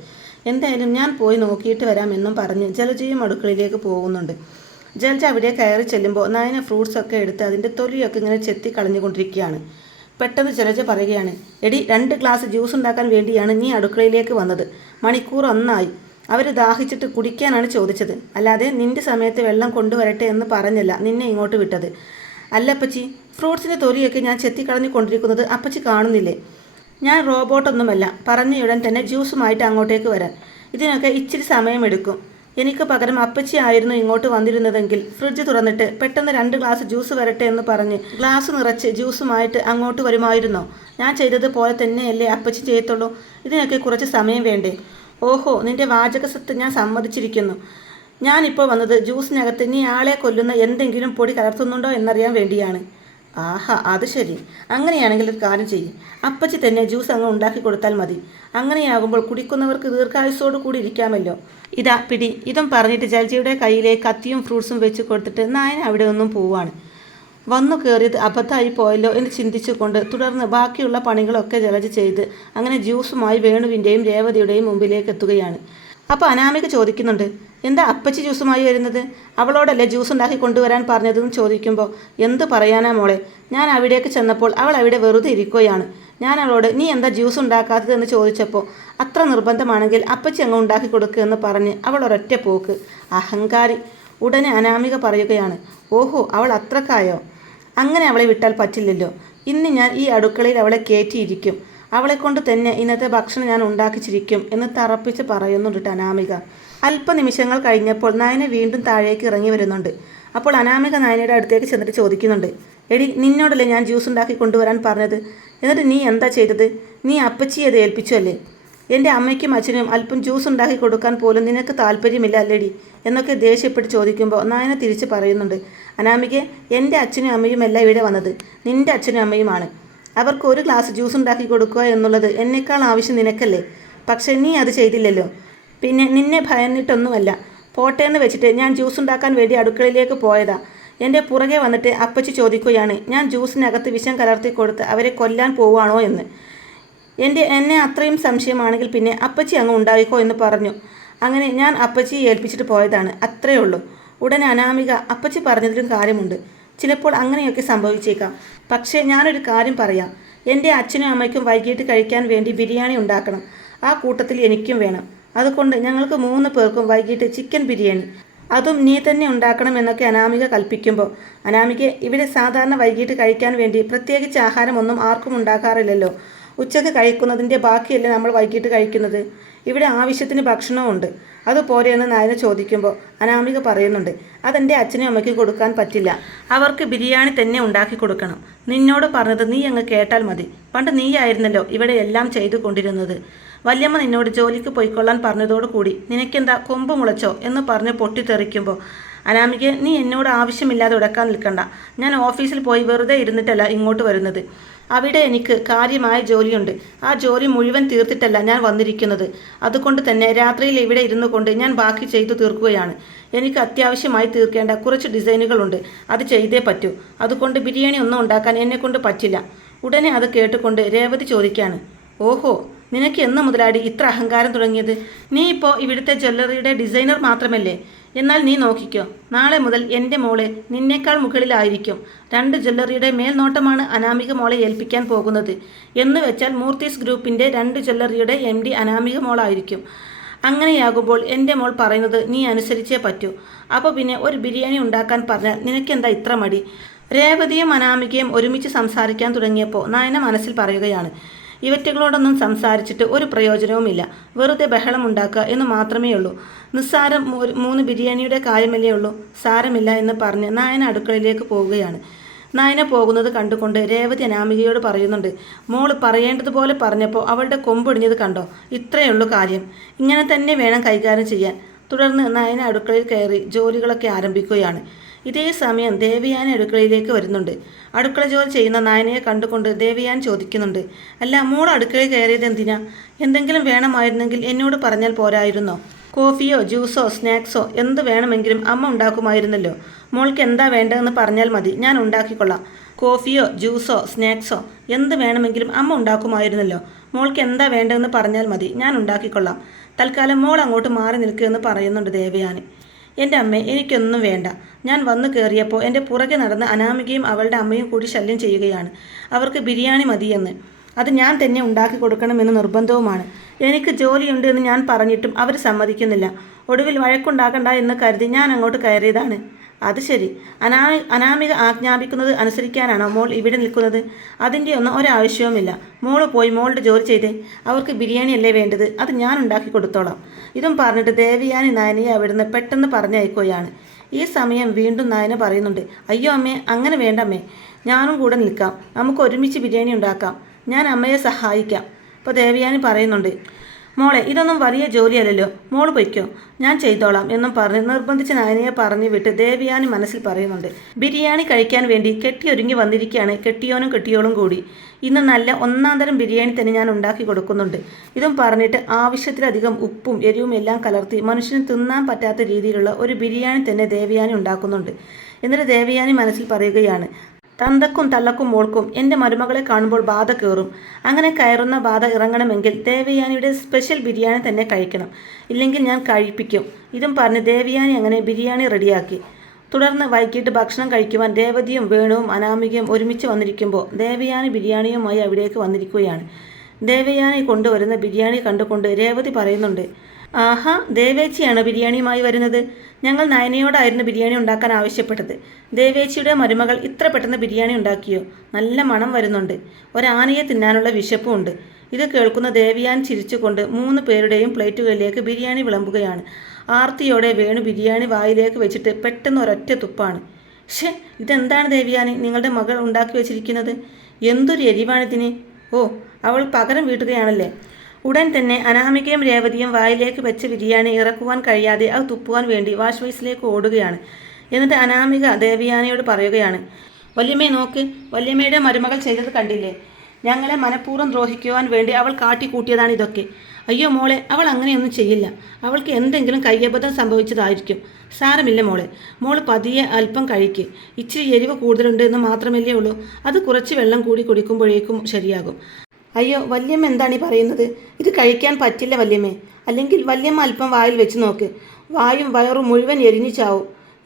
എന്തായാലും ഞാൻ പോയി നോക്കിയിട്ട് വരാമെന്നും പറഞ്ഞ് ജലജയും അടുക്കളയിലേക്ക് പോകുന്നുണ്ട്. ജലജ അവിടെ കയറി ചെല്ലുമ്പോൾ നയന ഫ്രൂട്ട്സ് ഒക്കെ എടുത്ത് അതിന്റെ തൊലിയൊക്കെ ഇങ്ങനെ ചെത്തി കളഞ്ഞുകൊണ്ടിരിക്കുകയാണ്. പെട്ടെന്ന് ജലജ പറയുകയാണ് എടി രണ്ട് ഗ്ലാസ് ജ്യൂസ് ഉണ്ടാക്കാൻ വേണ്ടിയാണ് നീ അടുക്കളയിലേക്ക് വന്നത്. മണിക്കൂർ ഒന്നായി. അവർ ദാഹിച്ചിട്ട് കുടിക്കാനാണ് ചോദിച്ചത്. അല്ലാതെ നിന്റെ സമയത്ത് വെള്ളം കൊണ്ടുവരട്ടെ എന്ന് പറഞ്ഞല്ല നിന്നെ ഇങ്ങോട്ട് വിട്ടത്. അല്ലപ്പച്ചി ഫ്രൂട്ട്സിന്റെ തൊലിയൊക്കെ ഞാൻ ചെത്തിക്കളഞ്ഞു കൊണ്ടിരിക്കുന്നത് അപ്പച്ചി കാണുന്നില്ലേ? ഞാൻ റോബോട്ടൊന്നുമല്ല. പറഞ്ഞയുടൻ തന്നെ ജ്യൂസുമായിട്ട് അങ്ങോട്ടേക്ക് വരാൻ. ഇതിനൊക്കെ ഇച്ചിരി സമയമെടുക്കും. എനിക്ക് പകരം അപ്പച്ചി ആയിരുന്നു ഇങ്ങോട്ട് വന്നിരുന്നതെങ്കിൽ ഫ്രിഡ്ജ് തുറന്നിട്ട് പെട്ടെന്ന് രണ്ട് ഗ്ലാസ് ജ്യൂസ് വരട്ടെ എന്ന് പറഞ്ഞ് ഗ്ലാസ് നിറച്ച് ജ്യൂസുമായിട്ട് അങ്ങോട്ട് വരുമായിരുന്നോ? ഞാൻ ചെയ്തതുപോലെ തന്നെയല്ലേ അപ്പച്ചി ചെയ്യത്തുള്ളൂ. ഇതിനൊക്കെ കുറച്ച് സമയം വേണ്ടേ? ഓഹോ നിന്റെ വാചകസത്ത് ഞാൻ സമ്മതിച്ചിരിക്കുന്നു. ഞാനിപ്പോൾ വന്നത് ജ്യൂസിനകത്ത് നീ ആളെ കൊല്ലുന്ന എന്തെങ്കിലും പൊടി കലർത്തുന്നുണ്ടോ എന്നറിയാൻ വേണ്ടിയാണ്. ആഹാ അത് ശരി. അങ്ങനെയാണെങ്കിൽ ഒരു കാര്യം ചെയ്യും. അപ്പച്ചി തന്നെ ജ്യൂസ് അങ്ങ് ഉണ്ടാക്കി കൊടുത്താൽ മതി. അങ്ങനെയാകുമ്പോൾ കുടിക്കുന്നവർക്ക് ദീർഘായുസോട് കൂടി ഇരിക്കാമല്ലോ. ഇതാ പിടി. ഇതും പറഞ്ഞിട്ട് ജൽജിയുടെ കയ്യിലെ കത്തിയും ഫ്രൂട്ട്സും വെച്ച് കൊടുത്തിട്ട് നായൻ അവിടെ ഒന്നും പോവാണ്. വന്നു കയറിയത് അബദ്ധമായി പോയല്ലോ എന്ന് ചിന്തിച്ചുകൊണ്ട് തുടർന്ന് ബാക്കിയുള്ള പണികളൊക്കെ ജലജ ചെയ്ത് അങ്ങനെ ജ്യൂസുമായി വേണുവിന്റെയും രേവതിയുടെയും മുമ്പിലേക്ക് എത്തുകയാണ്. അപ്പോൾ അനാമിക ചോദിക്കുന്നുണ്ട് എന്താ അപ്പച്ചി ജ്യൂസുമായി വരുന്നത്? അവളോടല്ലേ ജ്യൂസ് ഉണ്ടാക്കി കൊണ്ടുവരാൻ പറഞ്ഞതെന്ന് ചോദിക്കുമ്പോൾ എന്ത് പറയാനാ മോളെ? ഞാൻ അവിടേക്ക് ചെന്നപ്പോൾ അവൾ അവിടെ വെറുതെ ഇരിക്കുകയാണ്. ഞാൻ അവളോട് നീ എന്താ ജ്യൂസ് ഉണ്ടാക്കാത്തതെന്ന് ചോദിച്ചപ്പോൾ അത്ര നിർബന്ധമാണെങ്കിൽ അപ്പച്ചി അങ്ങ് ഉണ്ടാക്കി കൊടുക്കുക എന്ന് പറഞ്ഞ് അവൾ ഒരൊറ്റ പോക്ക്. അഹങ്കാരി. ഉടനെ അനാമിക പറയുകയാണ് ഓഹോ അവൾ അത്രക്കായോ? അങ്ങനെ അവളെ വിട്ടാൽ പറ്റില്ലല്ലോ. ഇന്ന് ഞാൻ ഈ അടുക്കളയിൽ അവളെ കയറ്റിയിരിക്കും അവളെ കൊണ്ട് തന്നെ ഇന്നത്തെ ഭക്ഷണം ഞാൻ ഉണ്ടാക്കിച്ചിരിക്കും എന്ന് തറപ്പിച്ച് പറയുന്നുണ്ട് അനാമിക. അല്പനിമിഷങ്ങൾ കഴിഞ്ഞപ്പോൾ നയന വീണ്ടും താഴേക്ക് ഇറങ്ങി വരുന്നുണ്ട്. അപ്പോൾ അനാമിക നയനയുടെ അടുത്തേക്ക് ചെന്നിട്ട് ചോദിക്കുന്നുണ്ട് എടി നിന്നോടല്ലേ ഞാൻ ജ്യൂസ് ഉണ്ടാക്കി കൊണ്ടുവരാൻ പറഞ്ഞത്? എന്നിട്ട് നീ എന്താ ചെയ്തത്? നീ അപ്പച്ചിയെ അത് ഏൽപ്പിച്ചു അല്ലേ? എന്റെ അമ്മയ്ക്കും അച്ഛനും അല്പം ജ്യൂസ് ഉണ്ടാക്കി കൊടുക്കാൻ പോലും നിനക്ക് താല്പര്യമില്ല അല്ലേടി? എന്നൊക്കെ ദേഷ്യപ്പെട്ട് ചോദിക്കുമ്പോൾ നായന തിരിച്ച് പറയുന്നുണ്ട് അനാമികെ എന്റെ അച്ഛനും അമ്മയും അല്ല ഇവിടെ വന്നത്. നിന്റെ അച്ഛനും അമ്മയുമാണ്. അവർക്ക് ഒരു ഗ്ലാസ് ജ്യൂസ് ഉണ്ടാക്കി കൊടുക്കുക എന്നുള്ളത് എന്നേക്കാൾ ആവശ്യം നിനക്കല്ലേ? പക്ഷേ നീ അത് ചെയ്തില്ലല്ലോ. പിന്നെ നിന്നെ ഭയന്നിട്ടൊന്നുമല്ല. പോട്ടേന്ന് വെച്ചിട്ട് ഞാൻ ജ്യൂസ് ഉണ്ടാക്കാൻ വേണ്ടി അടുക്കളയിലേക്ക് പോയതാ. എന്റെ പുറകെ വന്നിട്ട് അപ്പച്ചി ചോദിക്കുകയാണ് ഞാൻ ജ്യൂസിനകത്ത് വിഷം കലർത്തി കൊടുത്ത് അവരെ കൊല്ലാൻ പോവുകയാണോ എന്ന്? എന്റെ എന്നെ അത്രയും സംശയമാണെങ്കിൽ പിന്നെ അപ്പച്ചി അങ്ങ് ഉണ്ടായിക്കോ എന്ന് പറഞ്ഞു. അങ്ങനെ ഞാൻ അപ്പച്ചിയെ ഏൽപ്പിച്ചിട്ട് പോയതാണ്. അത്രയേ ഉള്ളൂ. ഉടനെ അനാമിക അപ്പച്ചി പറഞ്ഞതിലും കാര്യമുണ്ട്. ചിലപ്പോൾ അങ്ങനെയൊക്കെ സംഭവിച്ചേക്കാം. പക്ഷേ ഞാനൊരു കാര്യം പറയാം. എന്റെ അച്ഛനും അമ്മയ്ക്കും വൈകിട്ട് കഴിക്കാൻ വേണ്ടി ബിരിയാണി ഉണ്ടാക്കണം. ആ കൂട്ടത്തിൽ എനിക്കും വേണം. അതുകൊണ്ട് ഞങ്ങൾക്ക് മൂന്ന് പേർക്കും വൈകിട്ട് ചിക്കൻ ബിരിയാണി. അതും നീ തന്നെ ഉണ്ടാക്കണം എന്നൊക്കെ അനാമിക കൽപ്പിക്കുമ്പോൾ. അനാമിക ഇവിടെ സാധാരണ വൈകിട്ട് കഴിക്കാൻ വേണ്ടി പ്രത്യേകിച്ച് ആഹാരമൊന്നും ആർക്കും ഉണ്ടാക്കാറില്ലല്ലോ. ഉച്ചയ്ക്ക് കഴിക്കുന്നതിന്റെ ബാക്കിയല്ലേ നമ്മൾ വൈകിട്ട് കഴിക്കുന്നത്. ഇവിടെ ആവശ്യത്തിന് ഭക്ഷണമുണ്ട് അതുപോലെ എന്ന് നായന ചോദിക്കുമ്പോൾ അനാമിക പറയുന്നുണ്ട് അതെന്റെ അച്ഛനും അമ്മയ്ക്ക് കൊടുക്കാൻ പറ്റില്ല. അവർക്ക് ബിരിയാണി തന്നെ ഉണ്ടാക്കി കൊടുക്കണം. നിന്നോട് പറഞ്ഞത് നീ അങ്ങ് കേട്ടാൽ മതി. പണ്ട് നീയായിരുന്നല്ലോ ഇവിടെ എല്ലാം ചെയ്തു കൊണ്ടിരുന്നത് വല്യമ്മ നിന്നോട് ജോലിക്ക് പോയിക്കൊള്ളാൻ പറഞ്ഞതോടുകൂടി നിനക്കെന്താ കൊമ്പ് മുളച്ചോ എന്ന് പറഞ്ഞ് പൊട്ടിത്തെറിക്കുമ്പോൾ അനാമിക നീ എന്നോട് ആവശ്യമില്ലാതെ ഉടക്കാൻ നിൽക്കണ്ട. ഞാൻ ഓഫീസിൽ പോയി വെറുതെ ഇരുന്നിട്ടല്ല ഇങ്ങോട്ട് വരുന്നത്. അവിടെ എനിക്ക് കാര്യമായ ജോലിയുണ്ട്. ആ ജോലി മുഴുവൻ തീർത്തിട്ടല്ല ഞാൻ വന്നിരിക്കുന്നത്. അതുകൊണ്ട് തന്നെ രാത്രിയിൽ ഇവിടെ ഇരുന്നു കൊണ്ട് ഞാൻ ബാക്കി ചെയ്തു തീർക്കുകയാണ്. എനിക്ക് അത്യാവശ്യമായി തീർക്കേണ്ട കുറച്ച് ഡിസൈനുകളുണ്ട്. അത് ചെയ്തേ പറ്റൂ. അതുകൊണ്ട് ബിരിയാണി ഒന്നും ഉണ്ടാക്കാൻ എന്നെക്കൊണ്ട് പറ്റില്ല. ഉടനെ അത് കേട്ടുകൊണ്ട് രേവതി ചോദിക്കാണ്. ഓഹോ നിനക്ക് എന്ന് മുതലാടി ഇത്ര അഹങ്കാരം തുടങ്ങിയത്? നീ ഇപ്പോൾ ഇവിടുത്തെ ജ്വല്ലറിയുടെ ഡിസൈനർ മാത്രമല്ലേ? എന്നാൽ നീ നോക്കിക്കോ നാളെ മുതൽ എന്റെ മോളെ നിന്നേക്കാൾ മുകളിലായിരിക്കും. രണ്ട് ജ്വല്ലറിയുടെ മേൽനോട്ടമാണ് അനാമിക മോളെ ഏൽപ്പിക്കാൻ പോകുന്നത്. എന്ന് വെച്ചാൽ മൂർത്തീസ് ഗ്രൂപ്പിന്റെ രണ്ട് ജ്വല്ലറിയുടെ എം ഡി അനാമിക മോളായിരിക്കും. അങ്ങനെയാകുമ്പോൾ എന്റെ മോൾ പറയുന്നത് നീ അനുസരിച്ചേ പറ്റൂ. അപ്പോൾ പിന്നെ ഒരു ബിരിയാണി ഉണ്ടാക്കാൻ പറഞ്ഞാൽ നിനക്കെന്താ ഇത്ര മടി? രേവതിയും അനാമികയും ഒരുമിച്ച് സംസാരിക്കാൻ തുടങ്ങിയപ്പോൾ നയന മനസ്സിൽ പറയുകയാണ് ഇവറ്റകളോടൊന്നും സംസാരിച്ചിട്ട് ഒരു പ്രയോജനവുമില്ല. വെറുതെ ബഹളമുണ്ടാക്കുക എന്ന് മാത്രമേ ഉള്ളൂ. നിസ്സാരം മൂന്ന് ബിരിയാണിയുടെ കാര്യമല്ലേ ഉള്ളൂ. സാരമില്ല എന്ന് പറഞ്ഞ് നായന അടുക്കളയിലേക്ക് പോവുകയാണ്. നായന പോകുന്നത് കണ്ടുകൊണ്ട് രേവതി അനാമികയോട് പറയുന്നുണ്ട് മോൾ പറയേണ്ടതുപോലെ പറഞ്ഞപ്പോൾ അവളുടെ കൊമ്പൊടിഞ്ഞത് കണ്ടോ? ഇത്രയേ ഉള്ളൂ കാര്യം. ഇങ്ങനെ തന്നെ വേണം കൈകാര്യം ചെയ്യാൻ. തുടർന്ന് നയന അടുക്കളയിൽ കയറി ജോലികളൊക്കെ ആരംഭിക്കുകയാണ്. ഇതേ സമയം ദേവിയാൻ അടുക്കളയിലേക്ക് വരുന്നുണ്ട്. അടുക്കള ജോലി ചെയ്യുന്ന നായനയെ കണ്ടുകൊണ്ട് ദേവിയാൻ ചോദിക്കുന്നുണ്ട് അല്ല മോൾ അടുക്കളയിൽ കയറിയത് എന്തിനാ? എന്തെങ്കിലും വേണമായിരുന്നെങ്കിൽ എന്നോട് പറഞ്ഞാൽ പോരായിരുന്നോ? കോഫിയോ ജ്യൂസോ സ്നാക്സോ എന്ത് വേണമെങ്കിലും അമ്മ ഉണ്ടാക്കുമായിരുന്നല്ലോ. മോൾക്ക് എന്താ വേണ്ടതെന്ന് പറഞ്ഞാൽ മതി ഞാൻ ഉണ്ടാക്കിക്കൊള്ളാം. കോഫിയോ ജ്യൂസോ സ്നാക്സോ എന്ത് വേണമെങ്കിലും അമ്മ ഉണ്ടാക്കുമായിരുന്നല്ലോ. മോൾക്ക് എന്താ വേണ്ടതെന്ന് പറഞ്ഞാൽ മതി ഞാൻ ഉണ്ടാക്കിക്കൊള്ളാം. തൽക്കാലം മോൾ അങ്ങോട്ട് മാറി നിൽക്കുമെന്ന് പറയുന്നുണ്ട് ദേവയാനി. എന്റെ അമ്മേ എനിക്കൊന്നും വേണ്ട. ഞാൻ വന്നു കയറിയപ്പോൾ എന്റെ പുറകെ നടന്ന അനാമികയും അവളുടെ അമ്മയും കൂടി ശല്യം ചെയ്യുകയാണ്. അവർക്ക് ബിരിയാണി മതിയെന്ന്. അത് ഞാൻ തന്നെ ഉണ്ടാക്കി കൊടുക്കണമെന്ന് നിർബന്ധവുമാണ്. എനിക്ക് ജോലിയുണ്ട് എന്ന് ഞാൻ പറഞ്ഞിട്ടും അവർ സമ്മതിക്കുന്നില്ല. ഒടുവിൽ വഴക്കുണ്ടാക്കണ്ട എന്ന് കരുതി ഞാൻ അങ്ങോട്ട് കയറിയതാണ്. അത് ശരി. അനാ അനാമിക ആജ്ഞാപിക്കുന്നത് അനുസരിക്കാനാണോ മോൾ ഇവിടെ നിൽക്കുന്നത്? അതിന്റെ ഒന്നും ഒരാവശ്യവുമില്ല. മോൾ പോയി മോളുടെ ജോലി ചെയ്തേ. അവർക്ക് ബിരിയാണി അല്ലേ വേണ്ടത്? അത് ഞാൻ ഉണ്ടാക്കി കൊടുത്തോളാം. ഇതും പറഞ്ഞിട്ട് ദേവിയാനി നയനയെ അവിടുന്ന് പെട്ടെന്ന് പറഞ്ഞയക്കുകയാണ്. ഈ സമയം വീണ്ടും നയന പറയുന്നുണ്ട് അയ്യോ അമ്മേ അങ്ങനെ വേണ്ടമ്മേ ഞാനും കൂടെ നിൽക്കാം. നമുക്ക് ഒരുമിച്ച് ബിരിയാണി ഉണ്ടാക്കാം. ഞാൻ അമ്മയെ സഹായിക്കാം. അപ്പോൾ ദേവിയാനി പറയുന്നുണ്ട് മോളെ ഇതൊന്നും വലിയ ജോലിയല്ലല്ലോ. മോൾ പൊയ്ക്കോ. ഞാൻ ചെയ്തോളാം എന്നും പറഞ്ഞ് നിർബന്ധിച്ച് നയനയെ പറഞ്ഞു വിട്ട് ദേവിയാനി മനസ്സിൽ പറയുന്നുണ്ട്. ബിരിയാണി കഴിക്കാൻ വേണ്ടി കെട്ടിയൊരുങ്ങി വന്നിരിക്കുകയാണ് കെട്ടിയോനും കെട്ടിയോളും കൂടി. ഇന്ന് നല്ല ഒന്നാം തരം ബിരിയാണി തന്നെ ഞാൻ ഉണ്ടാക്കി കൊടുക്കുന്നുണ്ട്. ഇതും പറഞ്ഞിട്ട് ആവശ്യത്തിലധികം ഉപ്പും എരിവും എല്ലാം കലർത്തി മനുഷ്യന് തിന്നാൻ പറ്റാത്ത രീതിയിലുള്ള ഒരു ബിരിയാണി തന്നെ ദേവിയാനി ഉണ്ടാക്കുന്നുണ്ട്. എന്നിട്ട് ദേവിയാനി മനസ്സിൽ പറയുകയാണ് തന്തക്കും തള്ളക്കും മോൾക്കും എന്റെ മരുമകളെ കാണുമ്പോൾ ബാധ കയറും അങ്ങനെ കയറുന്ന ബാധ ഇറങ്ങണമെങ്കിൽ ദേവയാനിയുടെ സ്പെഷ്യൽ ബിരിയാണി തന്നെ കഴിക്കണം. ഇല്ലെങ്കിൽ ഞാൻ കഴിപ്പിക്കും. ഇതും പറഞ്ഞ് ദേവയാനി അങ്ങനെ ബിരിയാണി റെഡിയാക്കി. തുടർന്ന് വൈകിട്ട് ഭക്ഷണം കഴിക്കുവാൻ ദേവതിയും വേണുവും അനാമികയും ഒരുമിച്ച് വന്നിരിക്കുമ്പോൾ ദേവയാനി ബിരിയാണിയുമായി അവിടേക്ക് വന്നിരിക്കുകയാണ്. ദേവയാനി കൊണ്ടുവരുന്ന ബിരിയാണി കണ്ടുകൊണ്ട് രേവതി പറയുന്നുണ്ട് ആഹാ ദേവേച്ചിയാണ് ബിരിയാണിയുമായി വരുന്നത്? ഞങ്ങൾ നയനയോടായിരുന്നു ബിരിയാണി ഉണ്ടാക്കാൻ ആവശ്യപ്പെട്ടത്. ദേവേച്ചിയുടെ മരുമകൾ ഇത്ര പെട്ടെന്ന് ബിരിയാണി ഉണ്ടാക്കിയോ? നല്ല മണം വരുന്നുണ്ട്. ഒരാനയെ തിന്നാനുള്ള വിശപ്പും ഉണ്ട് ഇത് കേൾക്കുന്ന ദേവിയാൻ ചിരിച്ചുകൊണ്ട് മൂന്ന് പേരുടെയും പ്ലേറ്റുകളിലേക്ക് ബിരിയാണി വിളമ്പുകയാണ്. ആർത്തിയോടെ വേണു ബിരിയാണി വായിലേക്ക് വെച്ചിട്ട് പെട്ടെന്ന് ഒരൊറ്റ തുപ്പാണ്. ഷേ ഇതെന്താണ് ദേവിയാനി? നിങ്ങളുടെ മകൾ ഉണ്ടാക്കി വെച്ചിരിക്കുന്നത്? എന്തൊരു എരിവാണിതിന്? ഓ അവൾ പകരം വീട്ടുകയാണല്ലേ? ഉടൻ തന്നെ അനാമികയും രേവതിയും വായിലേക്ക് വെച്ച ബിരിയാണി ഇറക്കുവാൻ കഴിയാതെ അത് തുപ്പുവാൻ വേണ്ടി വാഷ് ബേസിലേക്ക് ഓടുകയാണ്. എന്നിട്ട് അനാമിക ദേവിയാനിയോട് പറയുകയാണ് വല്യമ്മേ നോക്ക് വല്യമ്മയുടെ മരുമകൾ ചെയ്തത് കണ്ടില്ലേ? ഞങ്ങളെ മനഃപൂർവം ദ്രോഹിക്കുവാൻ വേണ്ടി അവൾ കാട്ടിക്കൂട്ടിയതാണ് ഇതൊക്കെ. അയ്യോ മോളെ അവൾ അങ്ങനെയൊന്നും ചെയ്യില്ല. അവൾക്ക് എന്തെങ്കിലും കയ്യബദ്ധം സംഭവിച്ചതായിരിക്കും. സാരമില്ല മോളെ മോൾ പതിയെ അല്പം കഴിക്ക്. ഇച്ചിരി എരിവ് കൂടുതലുണ്ട് എന്ന് മാത്രമല്ലേ ഉള്ളൂ. അത് കുറച്ച് വെള്ളം കൂടി കുടിക്കുമ്പോഴേക്കും ശരിയാകും. അയ്യോ വല്യമ്മ എന്താണ് ഈ പറയുന്നത്? ഇത് കഴിക്കാൻ പറ്റില്ല വല്യമ്മേ. അല്ലെങ്കിൽ വല്യമ്മ അല്പം വായിൽ വെച്ച് നോക്ക്. വായും വയറും മുഴുവൻ എരിഞ്ഞു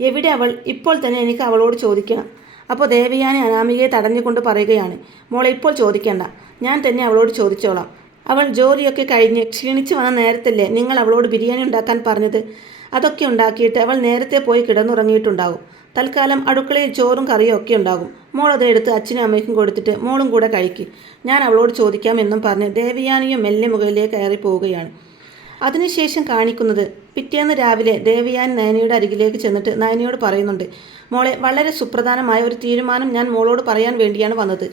എവിടെ അവൾ? ഇപ്പോൾ തന്നെ എനിക്ക് അവളോട് ചോദിക്കണം. അപ്പോൾ ദേവയാനി അനാമികയെ തടഞ്ഞുകൊണ്ട് പറയുകയാണ്. മോളെ ഇപ്പോൾ ചോദിക്കേണ്ട. ഞാൻ തന്നെ അവളോട് ചോദിച്ചോളാം. അവൾ ജോലിയൊക്കെ കഴിഞ്ഞ് ക്ഷീണിച്ച് വന്ന നേരത്തല്ലേ നിങ്ങൾ അവളോട് ബിരിയാണി ഉണ്ടാക്കാൻ പറഞ്ഞത്? അതൊക്കെ ഉണ്ടാക്കിയിട്ട് അവൾ നേരത്തെ പോയി കിടന്നുറങ്ങിയിട്ടുണ്ടാകും തൽക്കാലം അടുക്കളയിൽ ചോറും കറിയും ഒക്കെ ഉണ്ടാകും. മോൾ അതെടുത്ത് അച്ഛനും അമ്മയ്ക്കും കൊടുത്തിട്ട് മോളും കൂടെ കഴിക്ക്. ഞാൻ അവളോട് ചോദിക്കാമെന്നും പറഞ്ഞ് ദേവയാനിയും മെല്ലെ മുകളിലേക്ക് കയറി പോവുകയാണ്. അതിനുശേഷം കാണിക്കുന്നത് പിറ്റേന്ന് രാവിലെ ദേവയാനി നയനയുടെ അരികിലേക്ക് ചെന്നിട്ട് നയനയോട് പറയുന്നുണ്ട് മോളെ വളരെ സുപ്രധാനമായ ഒരു തീരുമാനം ഞാൻ മോളോട് പറയാൻ വേണ്ടിയാണ് വന്നത്.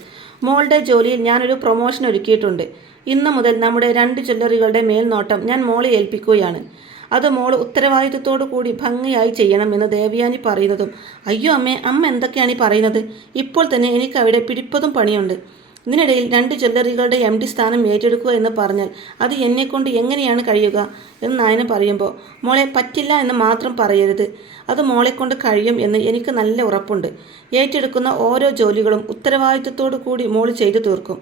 മോളുടെ ജോലിയിൽ ഞാനൊരു പ്രൊമോഷൻ ഒരുക്കിയിട്ടുണ്ട്. ഇന്നു മുതൽ നമ്മുടെ രണ്ട് ജ്വല്ലറികളുടെ മേൽനോട്ടം ഞാൻ മോളെ ഏൽപ്പിക്കുകയാണ്. അത് മോൾ ഉത്തരവാദിത്വത്തോടു കൂടി ഭംഗിയായി ചെയ്യണമെന്ന് ദേവയാനി പറയുന്നതും അയ്യോ അമ്മേ അമ്മ എന്തൊക്കെയാണ് ഈ പറയുന്നത്? ഇപ്പോൾ തന്നെ എനിക്ക് അവിടെ പിടിപ്പതും പണിയുണ്ട്. ഇതിനിടയിൽ രണ്ട് ജ്വല്ലറികളുടെ എം ഡി സ്ഥാനം ഏറ്റെടുക്കുക എന്ന് പറഞ്ഞാൽ അത് എന്നെക്കൊണ്ട് എങ്ങനെയാണ് കഴിയുക? എന്ന് നായന പറയുമ്പോൾ മോളെ പറ്റില്ല എന്ന് മാത്രം പറയരുത്. അത് മോളെക്കൊണ്ട് കഴിയും എന്ന് എനിക്ക് നല്ല ഉറപ്പുണ്ട്. ഏറ്റെടുക്കുന്ന ഓരോ ജോലികളും ഉത്തരവാദിത്വത്തോടു കൂടി മോൾ ചെയ്തു തീർക്കും.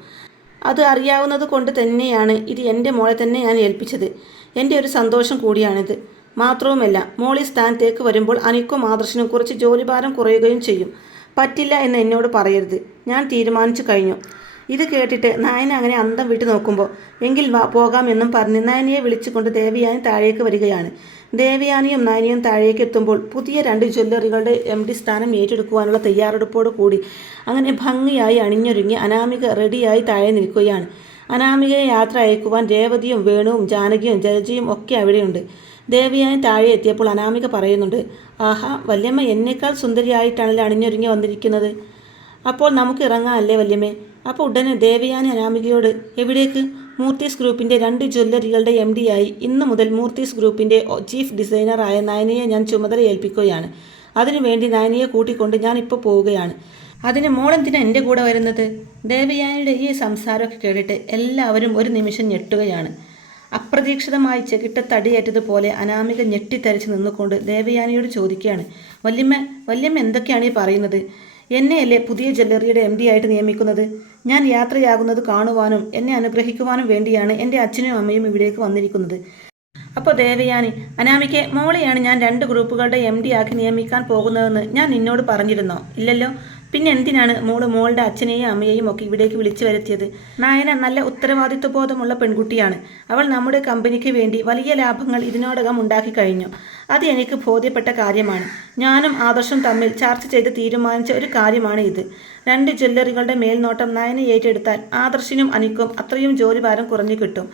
അത് അറിയാവുന്നത് കൊണ്ട് തന്നെയാണ് ഇത് എന്റെ മോളെ തന്നെ ഞാൻ ഏൽപ്പിച്ചത്. എന്റെ ഒരു സന്തോഷം കൂടിയാണിത്. മാത്രവുമല്ല മോളി സ്ഥാനത്തേക്ക് വരുമ്പോൾ അനിക്കും ആദർശനും കുറച്ച് ജോലിഭാരം കുറയുകയും ചെയ്യും. പറ്റില്ല എന്ന് എന്നോട് പറയരുത്. ഞാൻ തീരുമാനിച്ചു കഴിഞ്ഞു. ഇത് കേട്ടിട്ട് നായന അങ്ങനെ അന്തം വിട്ടു നോക്കുമ്പോൾ എങ്കിൽ വാ പോകാമെന്നും പറഞ്ഞ് നയനിയെ വിളിച്ചുകൊണ്ട് ദേവിയാനി താഴേക്ക് വരികയാണ്. ദേവിയാനിയും നയനിയും താഴേക്ക് എത്തുമ്പോൾ പുതിയ രണ്ട് ജ്വല്ലറികളുടെ എം ഡി സ്ഥാനം ഏറ്റെടുക്കുവാനുള്ള തയ്യാറെടുപ്പോട് കൂടി അങ്ങനെ ഭംഗിയായി അണിഞ്ഞൊരുങ്ങി അനാമിക റെഡിയായി താഴെ നിൽക്കുകയാണ്. അനാമികയെ യാത്ര അയക്കുവാൻ രേവതിയും വേണുവും ജാനകിയും ജലജിയും ഒക്കെ അവിടെയുണ്ട്. ദേവിയായി താഴെ എത്തിയപ്പോൾ അനാമിക പറയുന്നുണ്ട് ആഹാ വല്യമ്മ എന്നേക്കാൾ സുന്ദരിയായിട്ടാണല്ലോ അണിഞ്ഞൊരുങ്ങി വന്നിരിക്കുന്നത്? അപ്പോൾ നമുക്ക് ഇറങ്ങാം അല്ലേ വല്യമ്മേ? അപ്പോൾ ഉടനെ ദേവയാനി അനാമികയോട് എവിടേക്ക്? മൂർത്തീസ് ഗ്രൂപ്പിന്റെ രണ്ട് ജ്വല്ലറികളുടെ എം ആയി ഇന്ന് മുതൽ മൂർത്തീസ് ഗ്രൂപ്പിന്റെ ചീഫ് ഡിസൈനറായ നയനയെ ഞാൻ ചുമതല ഏൽപ്പിക്കുകയാണ് അതിനുവേണ്ടി നയനയെ കൂട്ടിക്കൊണ്ട് ഞാൻ ഇപ്പോൾ പോവുകയാണ്. അതിന് മോളെന്തിനാ എന്റെ കൂടെ വരുന്നത്? ദേവയാനിയുടെ ഈ സംസാരമൊക്കെ കേട്ടിട്ട് എല്ലാവരും ഒരു നിമിഷം ഞെട്ടുകയാണ്. അപ്രതീക്ഷിതമായി ചെകിട്ട തടിയേറ്റതുപോലെ അനാമിക ഞെട്ടിത്തരിച്ച് നിന്നുകൊണ്ട് ദേവയാനിയോട് ചോദിക്കുകയാണ്. വല്യമ്മ വല്യമ്മ എന്തൊക്കെയാണ് ഈ പറയുന്നത്? എന്നെയല്ലേ പുതിയ ജ്വല്ലറിയുടെ എം ഡി ആയിട്ട് നിയമിക്കുന്നത്? ഞാൻ യാത്രയാകുന്നത് കാണുവാനും എന്നെ അനുഗ്രഹിക്കുവാനും വേണ്ടിയാണ് എന്റെ അച്ഛനും അമ്മയും ഇവിടേക്ക് വന്നിരിക്കുന്നത്. അപ്പോൾ ദേവയാനി അനാമിക്ക് മോളെയാണ് ഞാൻ രണ്ട് ഗ്രൂപ്പുകളുടെ എം ഡി ആക്കി നിയമിക്കാൻ പോകുന്നതെന്ന് ഞാൻ നിന്നോട് പറഞ്ഞിരുന്നോ? ഇല്ലല്ലോ? പിന്നെ എന്തിനാണ് മോൾ മോളുടെ അച്ഛനെയും അമ്മയെയും ഒക്കെ ഇവിടേക്ക് വിളിച്ചു വരുത്തിയത്? നായന നല്ല ഉത്തരവാദിത്വബോധമുള്ള പെൺകുട്ടിയാണ്. അവൾ നമ്മുടെ കമ്പനിക്ക് വേണ്ടി വലിയ ലാഭങ്ങൾ ഇതിനോടകം ഉണ്ടാക്കി കഴിഞ്ഞു. അത് എനിക്ക് ബോധ്യപ്പെട്ട കാര്യമാണ്. ഞാനും ആദർശം തമ്മിൽ ചർച്ച ചെയ്ത് തീരുമാനിച്ച ഒരു കാര്യമാണ് ഇത്. രണ്ട് ജ്വല്ലറികളുടെ മേൽനോട്ടം നയന ഏറ്റെടുത്താൽ ആദർശിനും അനിക്കും അത്രയും ജോലിഭാരം കുറഞ്ഞു കിട്ടും.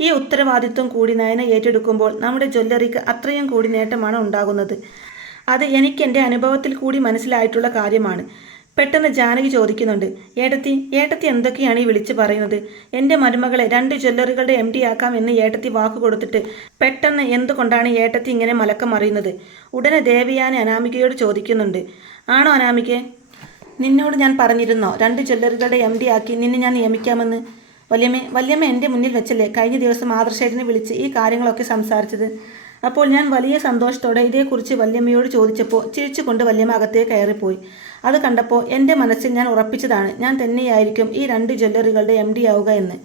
ഈ ഉത്തരവാദിത്വം കൂടി നയന ഏറ്റെടുക്കുമ്പോൾ നമ്മുടെ ജ്വല്ലറിക്ക് അത്രയും കൂടി നേട്ടമാണ് ഉണ്ടാകുന്നത്. അത് എനിക്ക് എന്റെ അനുഭവത്തിൽ കൂടി മനസ്സിലായിട്ടുള്ള കാര്യമാണ്. പെട്ടെന്ന് ജാനകി ചോദിക്കുന്നുണ്ട് ഏട്ടത്തി ഏട്ടത്തി എന്തൊക്കെയാണ് ഈ വിളിച്ച് പറയുന്നത്? എന്റെ മരുമകളെ രണ്ട് ജ്വല്ലറികളുടെ എം ഡി ആക്കാം എന്ന് ഏട്ടത്തി വാക്ക് കൊടുത്തിട്ട് പെട്ടെന്ന് എന്തുകൊണ്ടാണ് ഏട്ടത്തി ഇങ്ങനെ മലക്കം അറിയുന്നത് ഉടനെ ദേവിയാനെ അനാമികയോട് ചോദിക്കുന്നുണ്ട് ആണോ അനാമികെ? നിന്നോട് ഞാൻ പറഞ്ഞിരുന്നോ രണ്ട് ജ്വല്ലറികളുടെ എം ഡി ആക്കി നിന്നെ ഞാൻ നിയമിക്കാമെന്ന്? വല്യമ്മ വല്യമ്മ എന്റെ മുന്നിൽ വെച്ചല്ലേ കഴിഞ്ഞ ദിവസം ആദർശേട്ടനെ വിളിച്ച് ഈ കാര്യങ്ങളൊക്കെ സംസാരിച്ചത്? അപ്പോൾ ഞാൻ വലിയ സന്തോഷത്തോടെ ഇതേക്കുറിച്ച് വല്യമ്മയോട് ചോദിച്ചപ്പോൾ ചിരിച്ചുകൊണ്ട് വല്യമ്മ അകത്തേ കയറിപ്പോയി. അത് കണ്ടപ്പോൾ എന്റെ മനസ്സിൽ ഞാൻ ഉറപ്പിച്ചതാണ് ഞാൻ തന്നെയായിരിക്കും ഈ രണ്ട് ജ്വല്ലറികളുടെ എം ഡി ആവുക എന്ന്.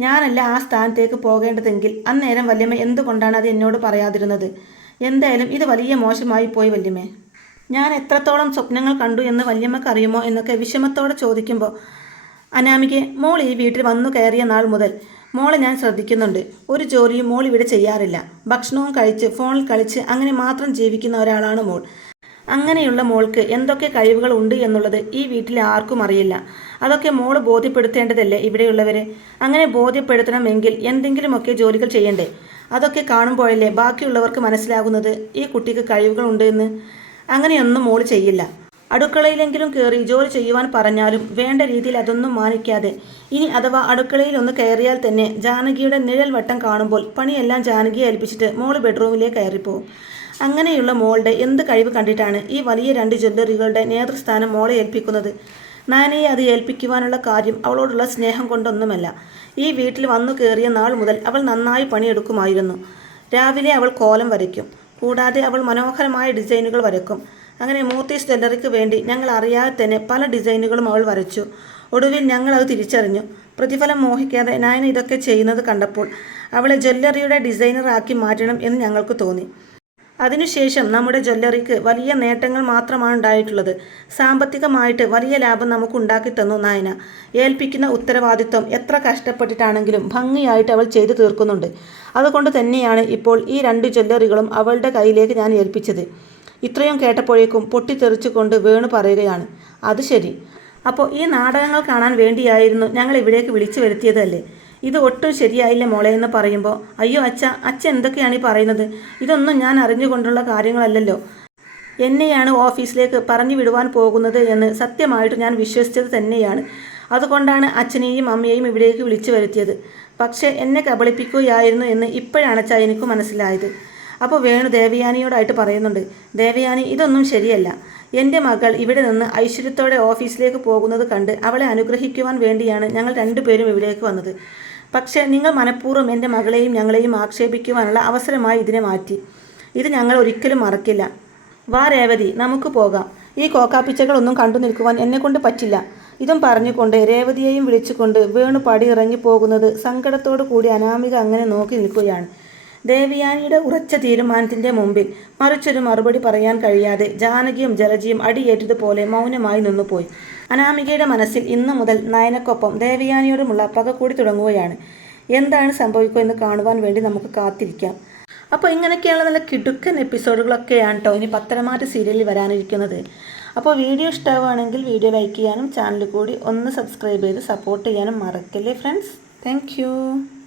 ഞാനല്ല ആ സ്ഥാനത്തേക്ക് പോകേണ്ടതെങ്കിൽ അന്നേരം വല്യമ്മ എന്തുകൊണ്ടാണ് അത് എന്നോട് പറയാതിരുന്നത്? എന്തായാലും ഇത് വലിയ മോശമായി പോയി വല്യമ്മേ. ഞാൻ എത്രത്തോളം സ്വപ്നങ്ങൾ കണ്ടു എന്ന് വല്യമ്മക്ക് അറിയുമോ എന്നൊക്കെ വിഷമത്തോടെ ചോദിക്കുമ്പോൾ അനാമികെ മോൾ ഈ വീട്ടിൽ വന്നു കയറിയ നാൾ മുതൽ മോളെ ഞാൻ ശ്രദ്ധിക്കുന്നുണ്ട്. ഒരു ജോലിയും മോൾ ഇവിടെ ചെയ്യാറില്ല. ഭക്ഷണവും കഴിച്ച് ഫോണിൽ കളിച്ച് അങ്ങനെ മാത്രം ജീവിക്കുന്ന ഒരാളാണ് മോൾ. അങ്ങനെയുള്ള മോൾക്ക് എന്തൊക്കെ കഴിവുകൾ ഉണ്ട് എന്നുള്ളത് ഈ വീട്ടിൽ ആർക്കും അറിയില്ല. അതൊക്കെ മോൾ ബോധ്യപ്പെടുത്തേണ്ടതല്ലേ ഇവിടെയുള്ളവരെ? അങ്ങനെ ബോധ്യപ്പെടുത്തണമെങ്കിൽ എന്തെങ്കിലുമൊക്കെ ജോലികൾ ചെയ്യണ്ടേ? അതൊക്കെ കാണുമ്പോഴല്ലേ ബാക്കിയുള്ളവർക്ക് മനസ്സിലാകുന്നത് ഈ കുട്ടിക്ക് കഴിവുകൾ ഉണ്ട് എന്ന്. അങ്ങനെയൊന്നും മോൾ ചെയ്യില്ല. അടുക്കളയിലെങ്കിലും കയറി ജോലി ചെയ്യുവാൻ പറഞ്ഞാലും വേണ്ട രീതിയിൽ അതൊന്നും മാനിക്കാതെ. ഇനി അഥവാ അടുക്കളയിൽ ഒന്ന് കയറിയാൽ തന്നെ ജാനകിയുടെ നിഴൽ വട്ടം കാണുമ്പോൾ പണിയെല്ലാം ജാനകിയെ ഏൽപ്പിച്ചിട്ട് മോൾ ബെഡ്റൂമിലേക്ക് കയറിപ്പോവും അങ്ങനെയുള്ള മോളുടെ എന്ത് കഴിവ് കണ്ടിട്ടാണ് ഈ വലിയ രണ്ട് ജ്വല്ലറികളുടെ നേതൃസ്ഥാനം മോളെ ഏൽപ്പിക്കുന്നത്? നാനയെ അത് ഏൽപ്പിക്കുവാനുള്ള കാര്യം അവളോടുള്ള സ്നേഹം കൊണ്ടൊന്നുമല്ല. ഈ വീട്ടിൽ വന്നു കയറിയ നാൾ മുതൽ അവൾ നന്നായി പണിയെടുക്കുമായിരുന്നു. രാവിലെ അവൾ കോലം വരയ്ക്കും. കൂടാതെ അവൾ മനോഹരമായ ഡിസൈനുകൾ വരയ്ക്കും. അങ്ങനെ മൂർത്തീസ് ജ്വല്ലറിക്ക് വേണ്ടി ഞങ്ങൾ അറിയാതെ തന്നെ പല ഡിസൈനുകളും അവൾ വരച്ചു. ഒടുവിൽ ഞങ്ങൾ അത് തിരിച്ചറിഞ്ഞു. പ്രതിഫലം മോഹിക്കാതെ നയന ഇതൊക്കെ ചെയ്യുന്നത് കണ്ടപ്പോൾ അവളെ ജ്വല്ലറിയുടെ ഡിസൈനറാക്കി മാറ്റണം എന്ന് ഞങ്ങൾക്ക് തോന്നി. അതിനുശേഷം നമ്മുടെ ജ്വല്ലറിക്ക് വലിയ നേട്ടങ്ങൾ മാത്രമാണ് ഉണ്ടായിട്ടുള്ളത്. സാമ്പത്തികമായിട്ട് വലിയ ലാഭം നമുക്ക് ഉണ്ടാക്കി തന്നു നായന. ഏൽപ്പിക്കുന്ന ഉത്തരവാദിത്വം എത്ര കഷ്ടപ്പെട്ടിട്ടാണെങ്കിലും ഭംഗിയായിട്ട് അവൾ ചെയ്തു തീർക്കുന്നുണ്ട്. അതുകൊണ്ട് തന്നെയാണ് ഇപ്പോൾ ഈ രണ്ട് ജ്വല്ലറികളും അവളുടെ കയ്യിലേക്ക് ഞാൻ ഏൽപ്പിച്ചത്. ഇത്രയും കേട്ടപ്പോഴേക്കും പൊട്ടിത്തെറിച്ചുകൊണ്ട് വേണു പറയുകയാണ്. അത് ശരി. അപ്പോൾ ഈ നാടകങ്ങൾ കാണാൻ വേണ്ടിയായിരുന്നു ഞങ്ങൾ ഇവിടേക്ക് വിളിച്ചു വരുത്തിയതല്ലേ? ഇത് ഒട്ടും ശരിയായില്ല മോളെ എന്ന് പറയുമ്പോൾ അയ്യോ അച്ഛ അച്ഛ എന്തൊക്കെയാണ് ഈ പറയുന്നത്? ഇതൊന്നും ഞാൻ അറിഞ്ഞുകൊണ്ടുള്ള കാര്യങ്ങളല്ലല്ലോ. എന്നെയാണ് ഓഫീസിലേക്ക് പറഞ്ഞു വിടുവാൻ പോകുന്നത് എന്ന് സത്യമായിട്ട് ഞാൻ വിശ്വസിച്ചത് തന്നെയാണ്. അതുകൊണ്ടാണ് അച്ഛനെയും അമ്മയെയും ഇവിടേക്ക് വിളിച്ചു വരുത്തിയത്. പക്ഷേ എന്നെ കബളിപ്പിക്കുകയായിരുന്നു എന്ന് ഇപ്പോഴാണ് അച്ഛ എനിക്ക് മനസ്സിലായത്. അപ്പോൾ വേണു ദേവയാനിയോടായിട്ട് പറയുന്നുണ്ട്. ദേവയാനി ഇതൊന്നും ശരിയല്ല. എന്റെ മകൾ ഇവിടെ നിന്ന് ഐശ്വര്യത്തോടെ ഓഫീസിലേക്ക് പോകുന്നത് കണ്ട് അവളെ അനുഗ്രഹിക്കുവാൻ വേണ്ടിയാണ് ഞങ്ങൾ രണ്ടുപേരും ഇവിടേക്ക് വന്നത്. പക്ഷേ നിങ്ങൾ മനഃപൂർവം എന്റെ മകളെയും ഞങ്ങളെയും ആക്ഷേപിക്കുവാനുള്ള അവസരമായി ഇതിനെ മാറ്റി. ഇത് ഞങ്ങൾ ഒരിക്കലും മറക്കില്ല. വാ രേവതി നമുക്ക് പോകാം. ഈ കോക്കാപ്പിച്ചകളൊന്നും കണ്ടു നിൽക്കുവാൻ എന്നെക്കൊണ്ട് പറ്റില്ല. ഇതും പറഞ്ഞുകൊണ്ട് രേവതിയെയും വിളിച്ചുകൊണ്ട് വേണു പടി ഇറങ്ങി പോകുന്നത് സങ്കടത്തോടു കൂടി അനാമിക അങ്ങനെ നോക്കി നിൽക്കുകയാണ്. ദേവിയാനിയുടെ ഉറച്ച തീരുമാനത്തിന്റെ മുമ്പിൽ മറിച്ചൊരു മറുപടി പറയാൻ കഴിയാതെ ജാനകിയും ജലജിയും അടിയേറ്റതുപോലെ മൗനമായി നിന്നുപോയി. അനാമികയുടെ മനസ്സിൽ ഇന്നു മുതൽ നയനക്കൊപ്പം ദേവയാനിയോടുമുള്ള പക കൂടി തുടങ്ങുകയാണ്. എന്താണ് സംഭവിക്കുക എന്ന് കാണുവാൻ വേണ്ടി നമുക്ക് കാത്തിരിക്കാം. അപ്പോൾ ഇങ്ങനെയൊക്കെയുള്ള നല്ല കിടുക്കൻ എപ്പിസോഡുകളൊക്കെയാണ് കേട്ടോ ഇനി പത്തനമാറ്റ് സീരിയലിൽ വരാനിരിക്കുന്നത്. അപ്പോൾ വീഡിയോ ഇഷ്ടമാവുകയാണെങ്കിൽ വീഡിയോ ലൈക്ക് ചെയ്യാനും ചാനൽ കൂടി ഒന്ന് സബ്സ്ക്രൈബ് ചെയ്ത് സപ്പോർട്ട് ചെയ്യാനും മറക്കല്ലേ ഫ്രണ്ട്സ് താങ്ക്